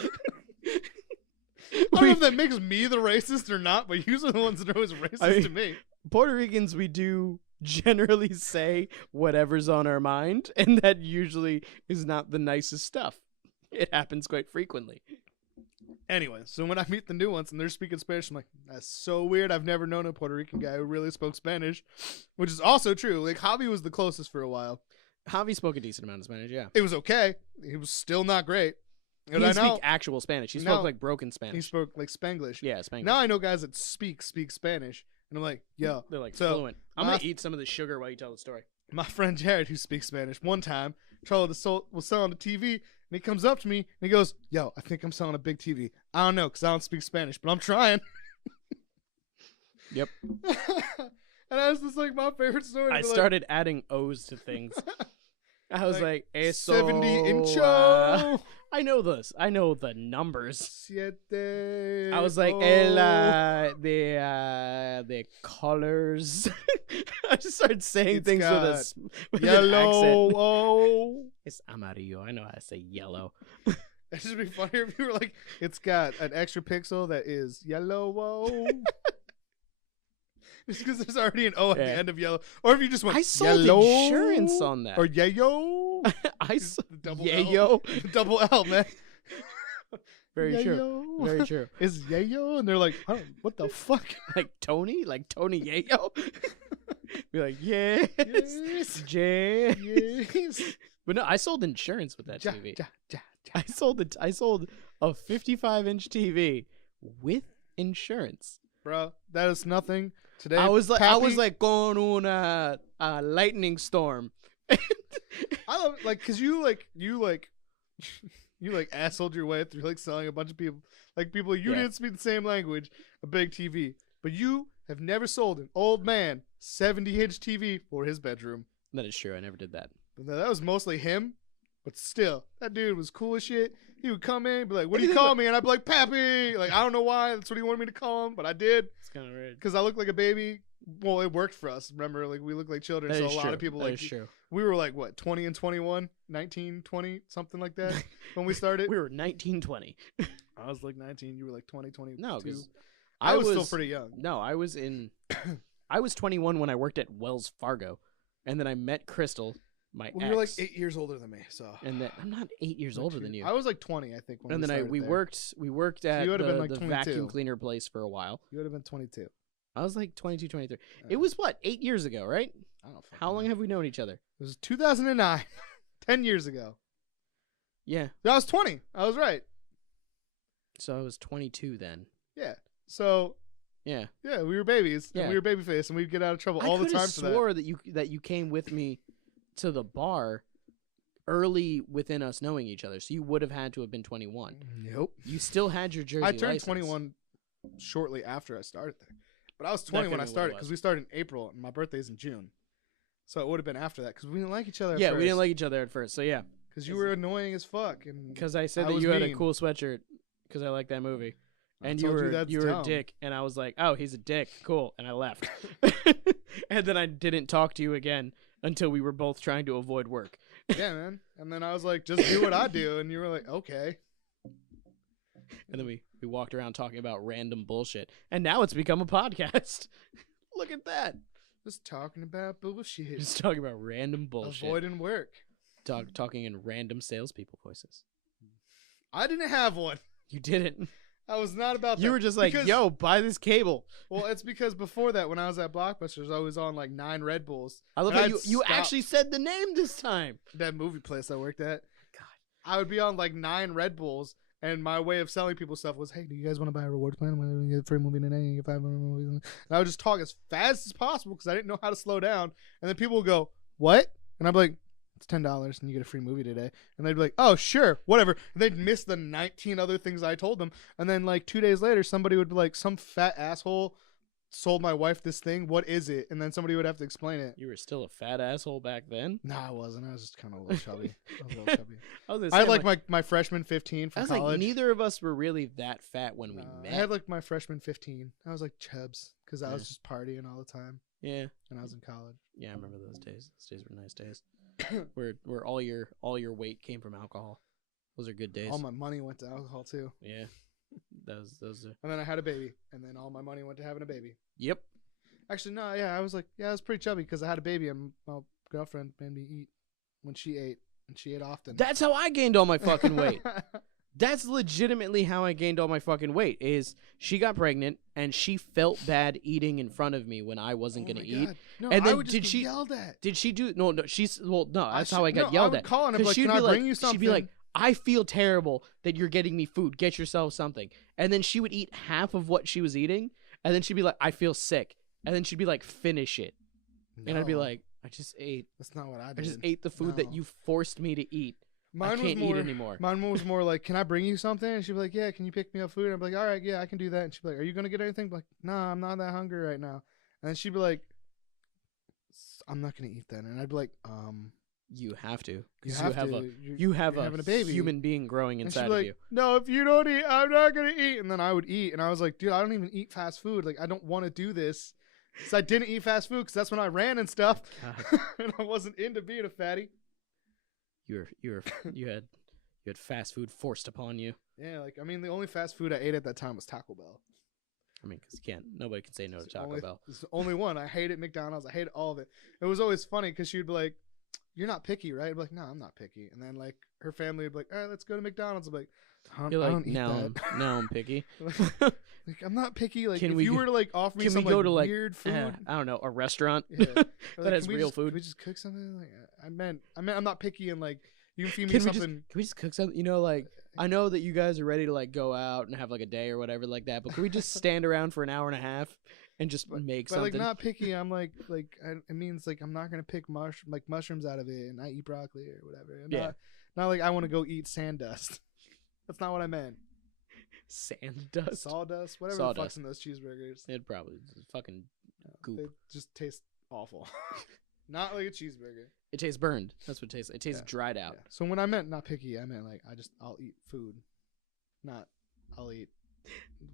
I don't know if that makes me the racist or not, but you are the ones that are always racist to me. Puerto Ricans, we do generally say whatever's on our mind, and that usually is not the nicest stuff. It happens quite frequently. Anyway, so when I meet the new ones and they're speaking Spanish, I'm like, that's so weird. I've never known a Puerto Rican guy who really spoke Spanish, which is also true. Like, Javi was the closest for a while. Javi spoke a decent amount of Spanish, yeah. It was okay. It was still not great. He didn't speak actual Spanish. He spoke like broken Spanish. He spoke like Spanglish. Yeah, Spanglish. Now I know guys that speak Spanish, and I'm like, yo. They're like fluent. I'm going to eat some of the sugar while you tell the story. My friend Jared, who speaks Spanish, one time, Charlie was selling a TV, and he comes up to me, and he goes, yo, I think I'm selling a big TV. I don't know, because I don't speak Spanish, but I'm trying. Yep. And that was just like my favorite story. I started adding O's to things. I was like eso. 70 incho. I know this. I know the numbers. Siete. I was like the colors. I just started saying things with yellow. an accent. Oh. It's amarillo. I know how to say yellow. It'd just be funnier if you were like, it's got an extra pixel that is yellow. Oh. Just because there's already an O at the end of yellow. Or if you just went, I sold yellow, insurance on that. Or yayo. I sold double yayo. L. Double L, man. Very yayo. true. Very true. Is yayo? And they're like, oh, what the fuck? Like Tony? Like Tony Yayo? Be like, yes. Yes. Yes. But no, I sold insurance with that TV. I sold a 55-inch TV with insurance. Bro, that is nothing. Today, I was like going on a lightning storm. I love it, like, cause you assholed your way through like selling a bunch of people, like people you didn't speak the same language, a big TV, but you have never sold an old man 70-inch TV for his bedroom. That is true. I never did that. But that was mostly him, but still, that dude was cool as shit. He would come in and be like, what do you call me? And I'd be like, Pappy. Like, I don't know why. That's what he wanted me to call him, but I did. It's kind of weird. Because I look like a baby. Well, it worked for us. Remember, like, we look like children. That so a is lot true. of people, that like, is true. We were like, what, 20 and 21? 19, 20, something like that when we started? We were 19, 20. I was like 19. You were like 20, 22. No, because I was still pretty young. No, I was 21 when I worked at Wells Fargo. And then I met Crystal, my ex. You're like 8 years older than me, so. And then I'm not 8 years older than you. I was like 20, I think. When and then we worked at the vacuum cleaner place for a while. You would have been 22. I was like 22, 23. It was what, 8 years ago, right? I don't know. How long have we known each other? It was 2009, 10 years ago. Yeah. I was 20. I was right. So I was 22 then. Yeah. So. Yeah. Yeah, we were babies. Yeah. And we were babyface, and we'd get out of trouble all the time for that. I swore that you came with me to the bar early within us knowing each other, so you would have had to have been 21. Nope. You still had your Jersey I turned license. 21 shortly after I started there. But I was 20 when I started, because we started in April, and my birthday's in June. So it would have been after that, because we didn't like each other at first. Yeah, we didn't like each other at first, so yeah. Because you were annoying as fuck. Because I said that you had a cool sweatshirt, because I like that movie. And you were a dick, and I was like, oh, he's a dick, cool, and I left. And then I didn't talk to you again until we were both trying to avoid work. Yeah, man. And then I was like, just do what I do, and you were like, okay. And then we walked around talking about random bullshit, and now it's become a podcast. Look at that. Just talking about bullshit. Just talking about random bullshit. Avoiding work. Talking in random salespeople voices. I didn't have one. You didn't. I was not about that. You were just like, yo, buy this cable. Well, it's because before that, when I was at Blockbusters, I was on like 9 Red Bulls. I love how you actually said the name this time. That movie place I worked at. God. I would be on like 9 Red Bulls, and my way of selling people stuff was, hey, do you guys want to buy a rewards plan? I'm going to get a free movie today. You get 5 movies. And I would just talk as fast as possible because I didn't know how to slow down. And then people would go, what? And I'd be like, it's $10 and you get a free movie today. And they'd be like, oh, sure, whatever. And they'd miss the 19 other things I told them. And then like 2 days later, somebody would be like, some fat asshole sold my wife this thing. What is it? And then somebody would have to explain it. You were still a fat asshole back then? Nah, I wasn't. I was just kind of a little chubby. I had like my freshman 15 from college. Like, neither of us were really that fat when we met. I had like my freshman 15. I was like chubs because I was just partying all the time. Yeah. And I was in college. Yeah, I remember those days. Those days were nice days. where all your weight came from alcohol. Those are good days. All my money went to alcohol too. Yeah. Those are. And then I had a baby, and then all my money went to having a baby. Yep. Actually, no, yeah, I was pretty chubby because I had a baby, and my girlfriend made me eat when she ate, and she ate often. That's how I gained all my fucking weight. That's legitimately how I gained all my fucking weight. Is she got pregnant and she felt bad eating in front of me when I wasn't gonna eat. No, and then I would just get yelled at. Did she do? No. She's no. That's how I got I yelled would at. Call and be like, "Can I bring you something?" She'd be like, "I feel terrible that you're getting me food. Get yourself something." And then she would eat half of what she was eating, and then she'd be like, "I feel sick," and then she'd be like, "Finish it," and I'd be like, "I just ate. That's not what I did. I just ate the food that you forced me to eat. I can't eat anymore." Mine was more like, "Can I bring you something?" And she'd be like, "Yeah, can you pick me up food?" And I'd be like, "All right, yeah, I can do that." And she'd be like, "Are you gonna get anything?" I'd be like, "Nah, I'm not that hungry right now." And then she'd be like, "I'm not gonna eat then." And I'd be like, You have to. You have a baby. human being growing inside like, of you. "No, if you don't eat, I'm not going to eat." And then I would eat. And I was like, "Dude, I don't even eat fast food. Like, I don't want to do this." So I didn't eat fast food because that's when I ran and stuff. And I wasn't into being a fatty. You had fast food forced upon you. Yeah, like, I mean, the only fast food I ate at that time was Taco Bell. I mean, because nobody can say no to Taco Bell. It's the only one. I hated McDonald's. I hated all of it. It was always funny because she'd be like, "You're not picky, right?" I'd be like, "No, I'm not picky." And then like her family would be like, "All right, let's go to McDonald's." I'd be like, "You're like, I don't eat that." Now I'm picky. Like, I'm not picky. Like, if you were to like offer me some weird food, I don't know, a restaurant that has real food. Can we just cook something? Like, I meant I'm not picky and like you can feed me something. Can we just cook something? You know, like I know that you guys are ready to like go out and have like a day or whatever like that, but can we just stand around for an hour and a half and just make something? But like not picky. I'm like it means like I'm not gonna pick mushrooms out of it and I eat broccoli or whatever. Not like I want to go eat sand dust. That's not what I meant. Sand dust, sawdust, whatever the fuck's in those cheeseburgers. It probably fucking goop. They just taste awful. Not like a cheeseburger. It tastes burned. That's what it tastes. It tastes dried out. Yeah. So when I meant not picky, I meant like I'll eat food, not I'll eat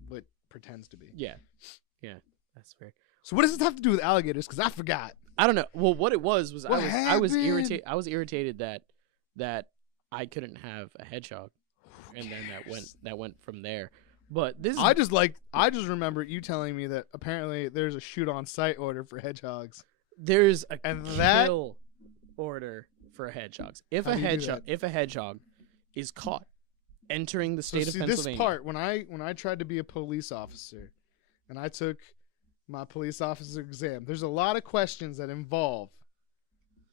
what pretends to be. Yeah, that's fair. So what does this have to do with alligators? Because I forgot. I don't know. Well, what it was I was irritated. I was irritated that I couldn't have a hedgehog, and then that went from there. But this I just remember you telling me that apparently there's a shoot on sight order for hedgehogs. There's a kill order for hedgehogs. If a hedgehog is caught entering the state of Pennsylvania. This part when I tried to be a police officer and I took my police officer exam, there's a lot of questions that involve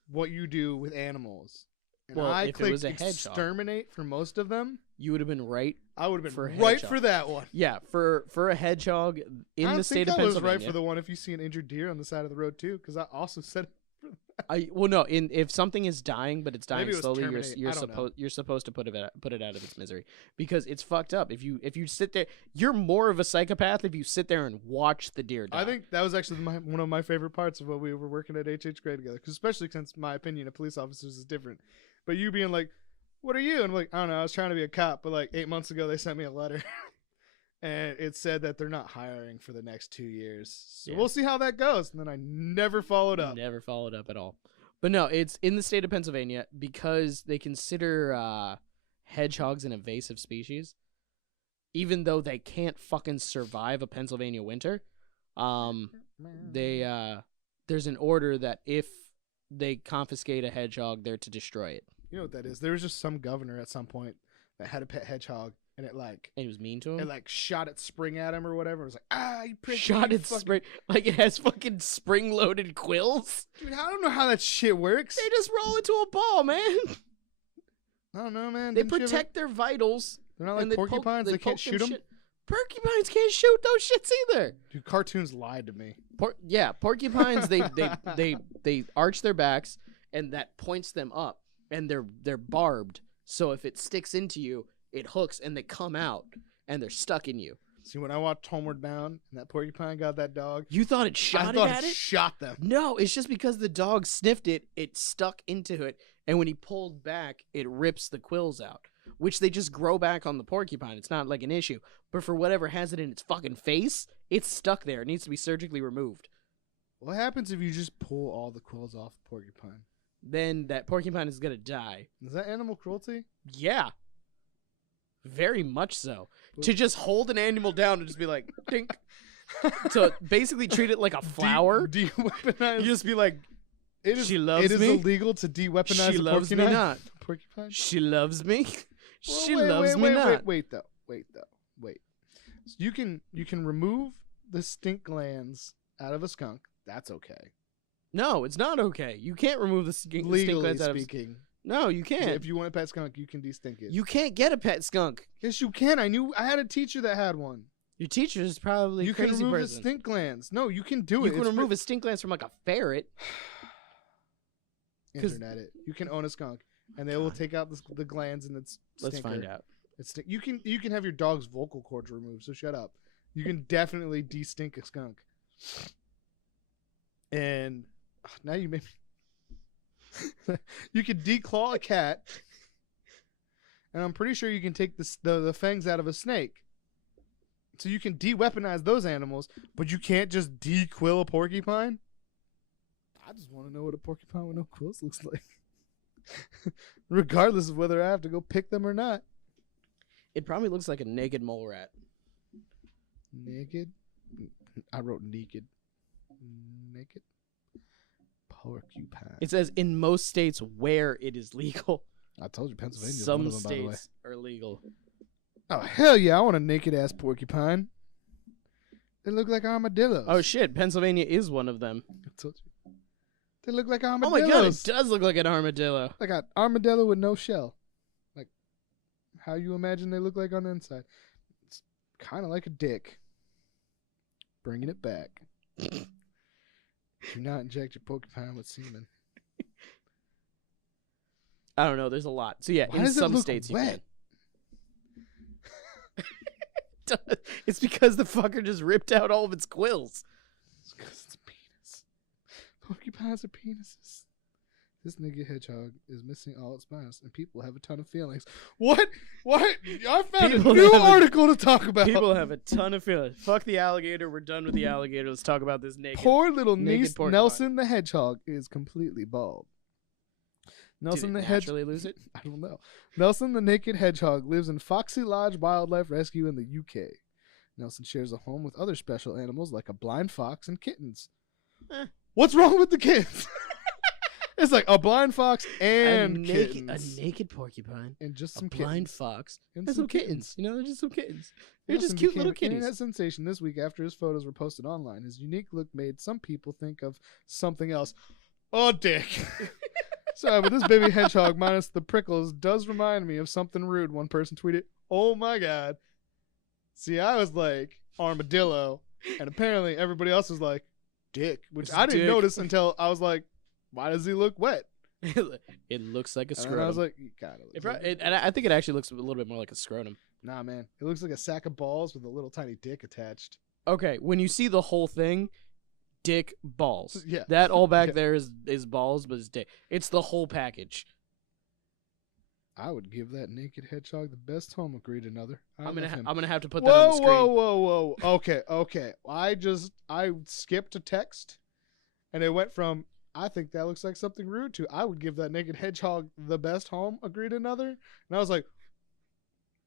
what you do with animals. And I clicked exterminate for most of them. You would have been right. I would have been right for that one. Yeah, for a hedgehog in the state of Pennsylvania. I was right for the one if you see an injured deer on the side of the road too, because I also said. If something is dying but it's dying slowly, you're supposed to put it out of its misery, because it's fucked up. If you sit there, you're more of a psychopath if you sit there and watch the deer die. I think that was actually one of my favorite parts of when we were working at HH grade together, because especially since my opinion of police officers is different. But you being like, "What are you?" And I'm like, "I don't know. I was trying to be a cop, but like 8 months ago they sent me a letter." And it said that they're not hiring for the next 2 years. So we'll see how that goes. And then I never followed up. Never followed up at all. But no, it's in the state of Pennsylvania because they consider hedgehogs an invasive species. Even though they can't fucking survive a Pennsylvania winter, there's an order that if they confiscate a hedgehog, they're to destroy it. You know what that is? There was just some governor at some point that had a pet hedgehog. And it was mean to him? It like shot its spring at him or whatever. It was like, you prick. Shot its spring. Like it has fucking spring-loaded quills? Dude, I don't know how that shit works. They just roll into a ball, man. I don't know, man. They protect their vitals. They're not like porcupines. They can't shoot them. Porcupines can't shoot those shits either. Dude, cartoons lied to me. Porcupines, they arch their backs, and that points them up, and they're barbed. So if it sticks into you, it hooks and they come out and they're stuck in you. See, when I watched Homeward Bound and that porcupine got that dog, You thought it shot it at it? Shot them. No, it's just because the dog sniffed it, it stuck into it, and when he pulled back, it rips the quills out, which they just grow back on the porcupine. It's not like an issue. But for whatever has it in its fucking face, it's stuck there. It needs to be surgically removed. What happens if you just pull all the quills off the porcupine? Then that porcupine is going to die. Is that animal cruelty? Yeah. Very much so. To just hold an animal down and just be like, dink. To basically treat it like a flower. De-weaponize. You just be like, she loves it is me. illegal to de-weaponize She a loves me porcupine? not. Porcupine? She loves me. Well, She loves me not. Wait though. So you can remove the stink glands out of a skunk. That's okay. No, it's not okay. You can't remove the stink Legally glands out of. speaking. No, you can't. If you want a pet skunk, you can de-stink it. You can't get a pet skunk. Yes, you can. I had a teacher that had one. Your teacher is probably You a crazy can remove person. the stink glands. No, you can do You it. can remove a stink glands from like a ferret. Internet it. You can own a skunk, and they will take out the glands and its stinker. Let's find out. You can have your dog's vocal cords removed. So shut up. You can definitely de-stink a skunk. And now you made me. You can declaw a cat, and I'm pretty sure you can take the fangs out of a snake. So you can de-weaponize those animals, but you can't just de-quill a porcupine. I just want to know what a porcupine with no quills looks like, regardless of whether I have to go pick them or not. It probably looks like a naked mole rat. Naked? I wrote naked. Naked? Porcupine. It says in most states where it is legal. I told you Pennsylvania is one Some of them, by the way. states are legal. Oh, hell yeah. I want a naked ass porcupine. They look like armadillos. Oh shit, Pennsylvania is one of them. I told you. They look like Oh armadillos. my god, it does look like an armadillo. Like an armadillo with no shell. Like how you imagine they look like on the inside. It's kind of like a dick. Bringing it back. Do not inject your porcupine with semen. I don't know, there's a lot. So yeah, Why in does it some look states wet? you can. It's because the fucker just ripped out all of its quills. It's because it's a penis. Porcupines are penises. This nigga hedgehog is missing all its spines, and people have a ton of feelings. What? I found People a new have article to talk about. People have a ton of feelings. Fuck the alligator. We're done with the alligator. Let's talk about this naked. Poor little naked niece porcupine. Nelson the hedgehog is completely bald. Nelson Did the it hedgehog. naturally lose it? I don't know. Nelson the naked hedgehog lives in Foxy Lodge Wildlife Rescue in the UK. Nelson shares a home with other special animals like a blind fox and kittens. What's wrong with the kittens? It's like a blind fox and kittens. A naked porcupine. And just A some blind kittens. fox. And And some some kittens. You know, they're just some kittens. They're Nelson just cute became little an kitties. internet sensation this week after his photos were posted online. His unique look made some people think of something else. Oh, dick. Sorry, but this baby hedgehog minus the prickles does remind me of something rude. One person tweeted, "Oh my god." See, I was like armadillo, and apparently everybody else was like dick, which It's I didn't dick. notice until I was like, why does he look wet? It looks like a And scrotum. I was like, he kind of looks like and I think it actually looks a little bit more like a scrotum. Nah, man. It looks like a sack of balls with a little tiny dick attached. Okay, when you see the whole thing, dick, balls. Yeah. That all back Yeah. there is balls, but it's dick. It's the whole package. I would give that naked hedgehog the best home. Agreed another. I'm gonna have to put that on the screen. Whoa. Okay. I skipped a text, and it went from I think that looks like something rude to I would give that naked hedgehog the best home. Agreed another, and I was like,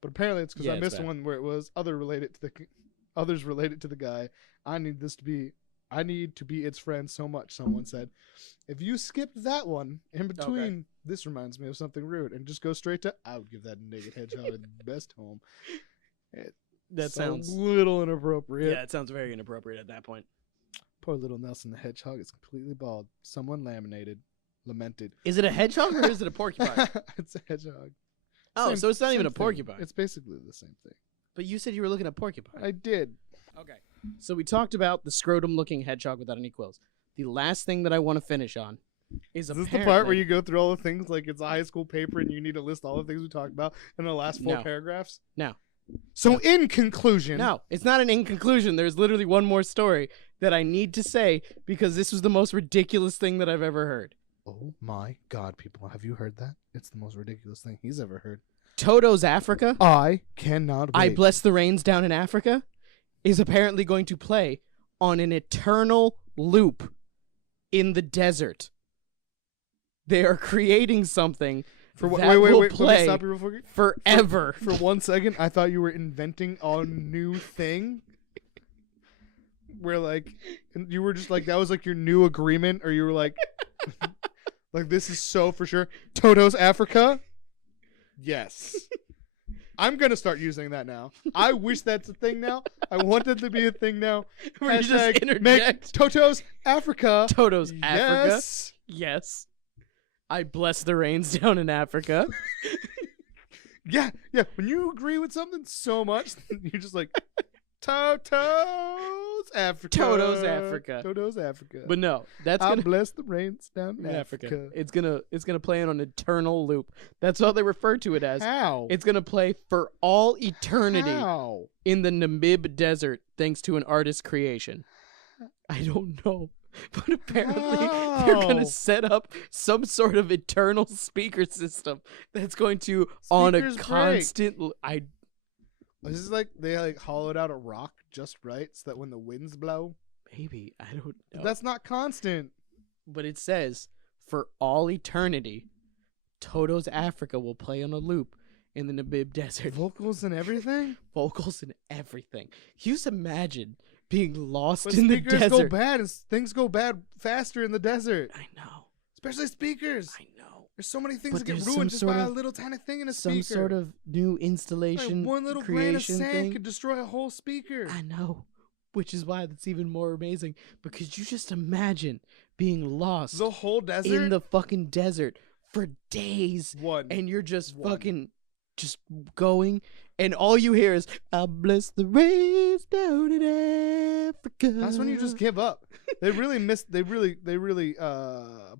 but apparently it's because Yeah, I it's missed bad. one where it was others related to the guy. I need to be its friend so much. Someone said, if you skip that one in between, this reminds me of something rude, and just go straight to I would give that naked hedgehog the best home. That sounds a little inappropriate. Yeah, it sounds very inappropriate at that point. Poor little Nelson the hedgehog is completely bald. Someone lamented. Is it a hedgehog or is it a porcupine? It's a hedgehog. Oh, so it's not even same a porcupine. thing. It's basically the same thing. But you said you were looking at porcupine. I did. Okay. So we talked about the scrotum-looking hedgehog without any quills. The last thing that I want to finish on is Is this the part where you go through all the things like it's a high school paper and you need to list all the things we talked about in the last 4 No. paragraphs? No. So in conclusion, No, it's not an in conclusion. There's literally one more story that I need to say because this was the most ridiculous thing that I've ever heard. oh my God, people, have you heard that? It's the most ridiculous thing he's ever heard. Toto's Africa, I cannot wait. I Bless the Rains Down in Africa, is apparently going to play on an eternal loop in the desert. They are creating something that will Let me play stop you real quick. forever. For 1 second, I thought you were inventing a new thing. Where, like, you were just like, that was like your new agreement, or you were like, like, this is so for sure. Toto's Africa? Yes. I'm going to start using that now. I wish that's a thing now. I want it to be a thing now. Where you just Hashtag interject. make Toto's Africa. Toto's Africa. Yes. Yes. I Bless the Rains Down in Africa. Yeah. When you agree with something so much, you're just like, Toto's Africa. Toto's Africa. Toto's Africa. But no, that's I gonna bless the rains down in Africa. Africa. It's gonna play on an eternal loop. That's all they refer to it as. How? It's gonna play for all eternity How? in the Namib Desert, thanks to an artist's creation. I don't know, but apparently they're gonna How? set up some sort of eternal speaker system that's going to on a Speakers break. constant. This is like they like hollowed out a rock just right so that when the winds blow, Maybe I don't know. that's not constant. But it says for all eternity, Toto's Africa will play on a loop in the Namib Desert. Vocals and everything. Vocals and everything. You just imagine being lost But in the speakers desert. go bad, and things go bad faster in the desert. I know. Especially speakers. I know. There's so many things But that get there's some ruined just sort by a of- little tiny thing in a Some speaker. sort of new installation, Like one little grain of creation sand thing. could destroy a whole speaker. I know. Which is why that's even more amazing. Because you just imagine being lost The whole desert. in the fucking desert for days. one. And you're just One. fucking just going, and all you hear is I bless the rains down in Africa. That's when you just give up. They really missed. They really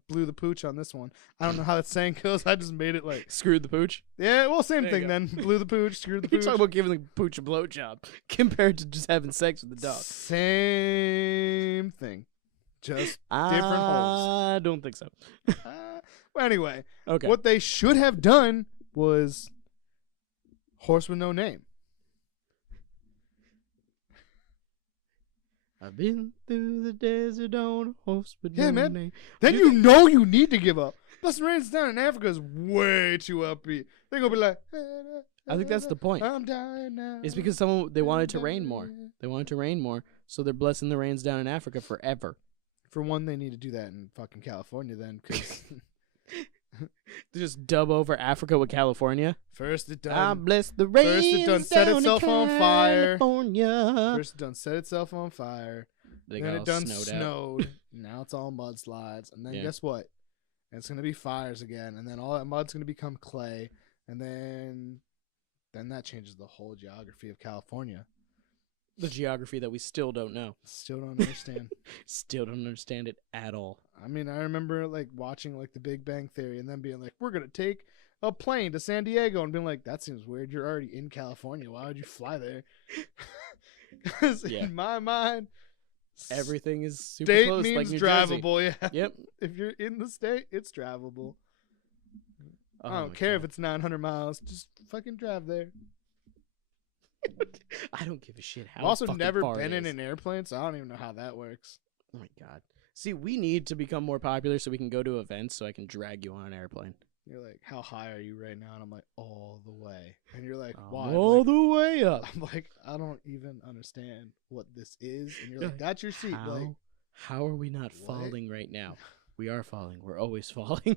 blew the pooch on this one. I don't know how that saying goes. I just made it like, screwed the pooch. yeah, well, same There you thing go. then. Blew the pooch, screwed the You're pooch. talking about giving the pooch a blowjob compared to just having sex with the dog. Same thing, just different holes. I don't think so. Well, anyway, Okay. what they should have done was horse with no name. I've been through the desert on a horse with Yeah, no man. name. Then you know you need to give up. Blessed Rains Down in Africa is way too upbeat. They're gonna be like, I think that's the point. I'm dying now. It's because they wanted to rain more. They wanted to rain more, so they're blessing the rains down in Africa forever. For one, they need to do that in fucking California then, because They just dub over Africa with California. first it I done, bless the rains First it done set down itself in on fire. California. first it done set itself on fire. They Then got it all done snowed out. snowed. Now it's all mudslides. And then Yeah. guess what? It's gonna be fires again. And then all that mud's gonna become clay. And then that changes the whole geography of California. The geography that we still don't know. Still don't understand. Still don't understand it at all. I mean, I remember like watching like the Big Bang Theory and then being like, we're gonna take a plane to San Diego, and being like, that seems weird. You're already in California. Why would you fly there? 'Cause Yeah. in my mind, Everything is super state close, means like New Jersey. drivable. Yeah. Yep. If you're in the state, it's drivable. Oh I don't my care if God. it's 900 miles. Just fucking drive there. I don't give a shit how I've also fucking never far it been in is. an airplane, so I don't even know how that works. Oh my God. See, we need to become more popular so we can go to events so I can drag you on an airplane. You're like, how high are you right now? And I'm like, all the way. And you're like, why? I'm All like, the way up. I'm like, I don't even understand what this is. And you're Yeah. like, that's your seat. How, Like, how are we not what? falling right now? We are falling. We're always falling.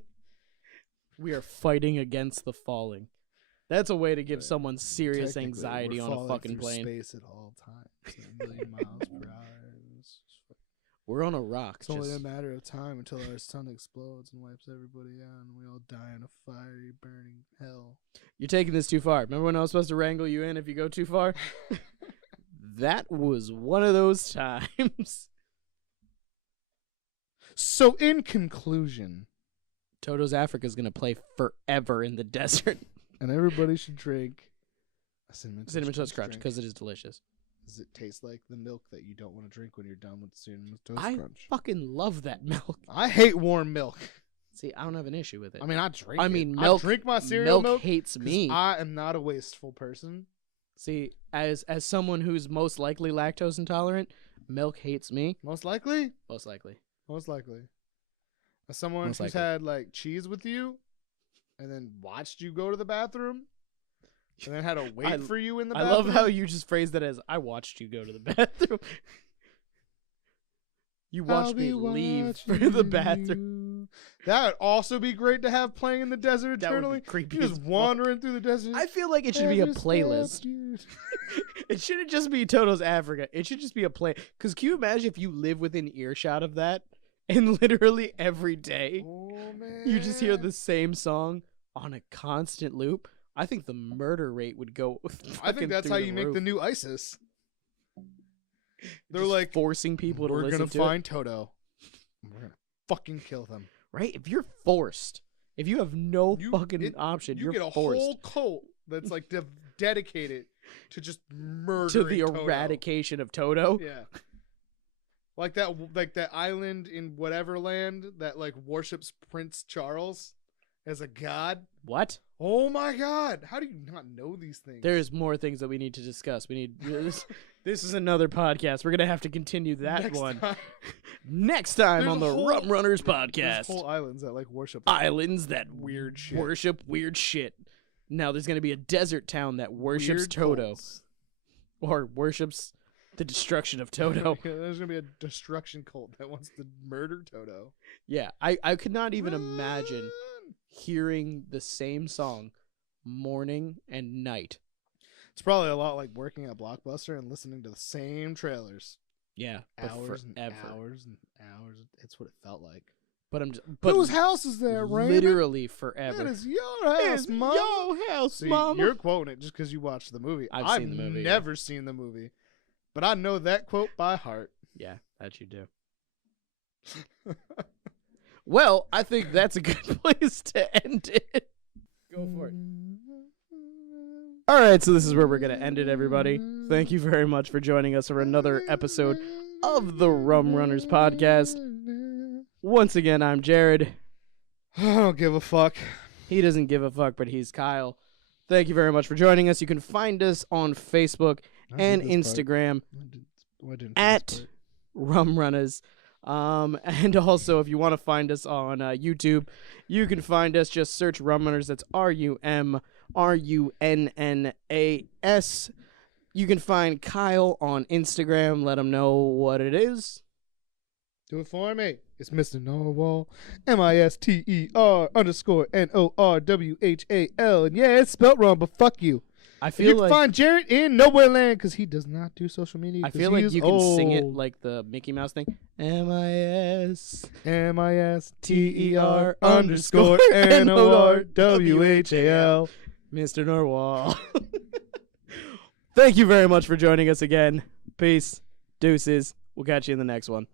We are fighting against the falling. That's a way to give Right. someone serious technically, anxiety we're on a falling fucking through plane. space at all times. At a million miles per hour. We're on a rock. It's only a Just, matter of time until our sun explodes and wipes everybody out, and we all die in a fiery, burning hell. you're taking this too far. Remember when I was supposed to wrangle you in if you go too far? That was one of those times. So, in conclusion, Toto's Africa is going to play forever in the desert. and everybody should drink A cinnamon Toast Crunch, drink. because it is delicious. Does it taste like the milk that you don't want to drink when you're done with the Cinnamon Toast I Crunch? fucking love that milk. I hate warm milk. See, I don't have an issue with it. I mean, I drink I it. mean, I drink my cereal milk hates 'cause me. I am not a wasteful person. See, as someone who's most likely lactose intolerant, milk hates me. Most likely. Most likely. Most likely. As someone Most who's likely. had like cheese with you, and then watched you go to the bathroom, and then had to wait for you in the I bathroom. love how you just phrased that as I watched you go to the bathroom. You watched me leave for the bathroom. That would also be great to have playing in the desert That would eternally. be creepy. You're as just fuck. wandering through the desert. I feel like it should be a Every step playlist. you- It shouldn't just be Toto's Africa. It should just be a play. Because can you imagine if you live within earshot of that and literally every day Oh man. you just hear the same song on a constant loop? I think the murder rate would go. I think that's how you make the new ISIS. They're Just like, forcing people to we're listen gonna to find Toto. We're gonna fucking kill them. it. Right? If you're forced, if you have no You- fucking it- option, You you're get a forced whole cult that's like dedicated to just murdering to the Toto. eradication of Toto. Yeah. Like that island in whatever land that like worships Prince Charles as a god. What? Oh my god. How do you not know these things? There's more things that we need to discuss. We need this is another podcast. We're gonna have to continue that Next one time. next time There's on the a whole- Rum Runners There's podcast. whole islands that like worship Islands that weird shit. worship weird shit. Now there's gonna be a desert town that worships Weird Toto cults. or worships the destruction of Toto. There's gonna be a destruction cult that wants to murder Toto. Yeah, I could not even imagine Run! hearing the same song morning and night. It's probably a lot like working at Blockbuster and listening to the same trailers. Yeah, but Hours and forever. hours and hours. It's what it felt like. But Whose house is that, Raymond? literally forever. That is your house, It's Mom. your house, See, Mama. you're quoting it just because you watched the movie. I've seen the movie, yeah. never seen the movie, but I know that quote by heart. Yeah, that you do. Well, I think that's a good place to end it. Go for it. All right, so this is where we're going to end it, everybody. Thank you very much for joining us for another episode of the Rum Runners Podcast. Once again, I'm Jared. I don't give a fuck. He doesn't give a fuck, but he's Kyle. Thank you very much for joining us. You can find us on Facebook and Instagram at Rum Runners. And also, if you want to find us on YouTube, you can find us. Just search Rum Runners. That's RUMRUNNAS. You can find Kyle on Instagram. Let him know what it is. Do it for me. It's Mr. Norwal. MISTER_NORWHAL. And yeah, it's spelled wrong, but fuck you. I You feel can like find Jared in Nowhere Land because he does not do social media. I 'cause feel he like is you can sing it old. like the Mickey Mouse thing. MISTER_NORWHAL. Mr. Norwal. Thank you very much for joining us again. Peace. Deuces. We'll catch you in the next one.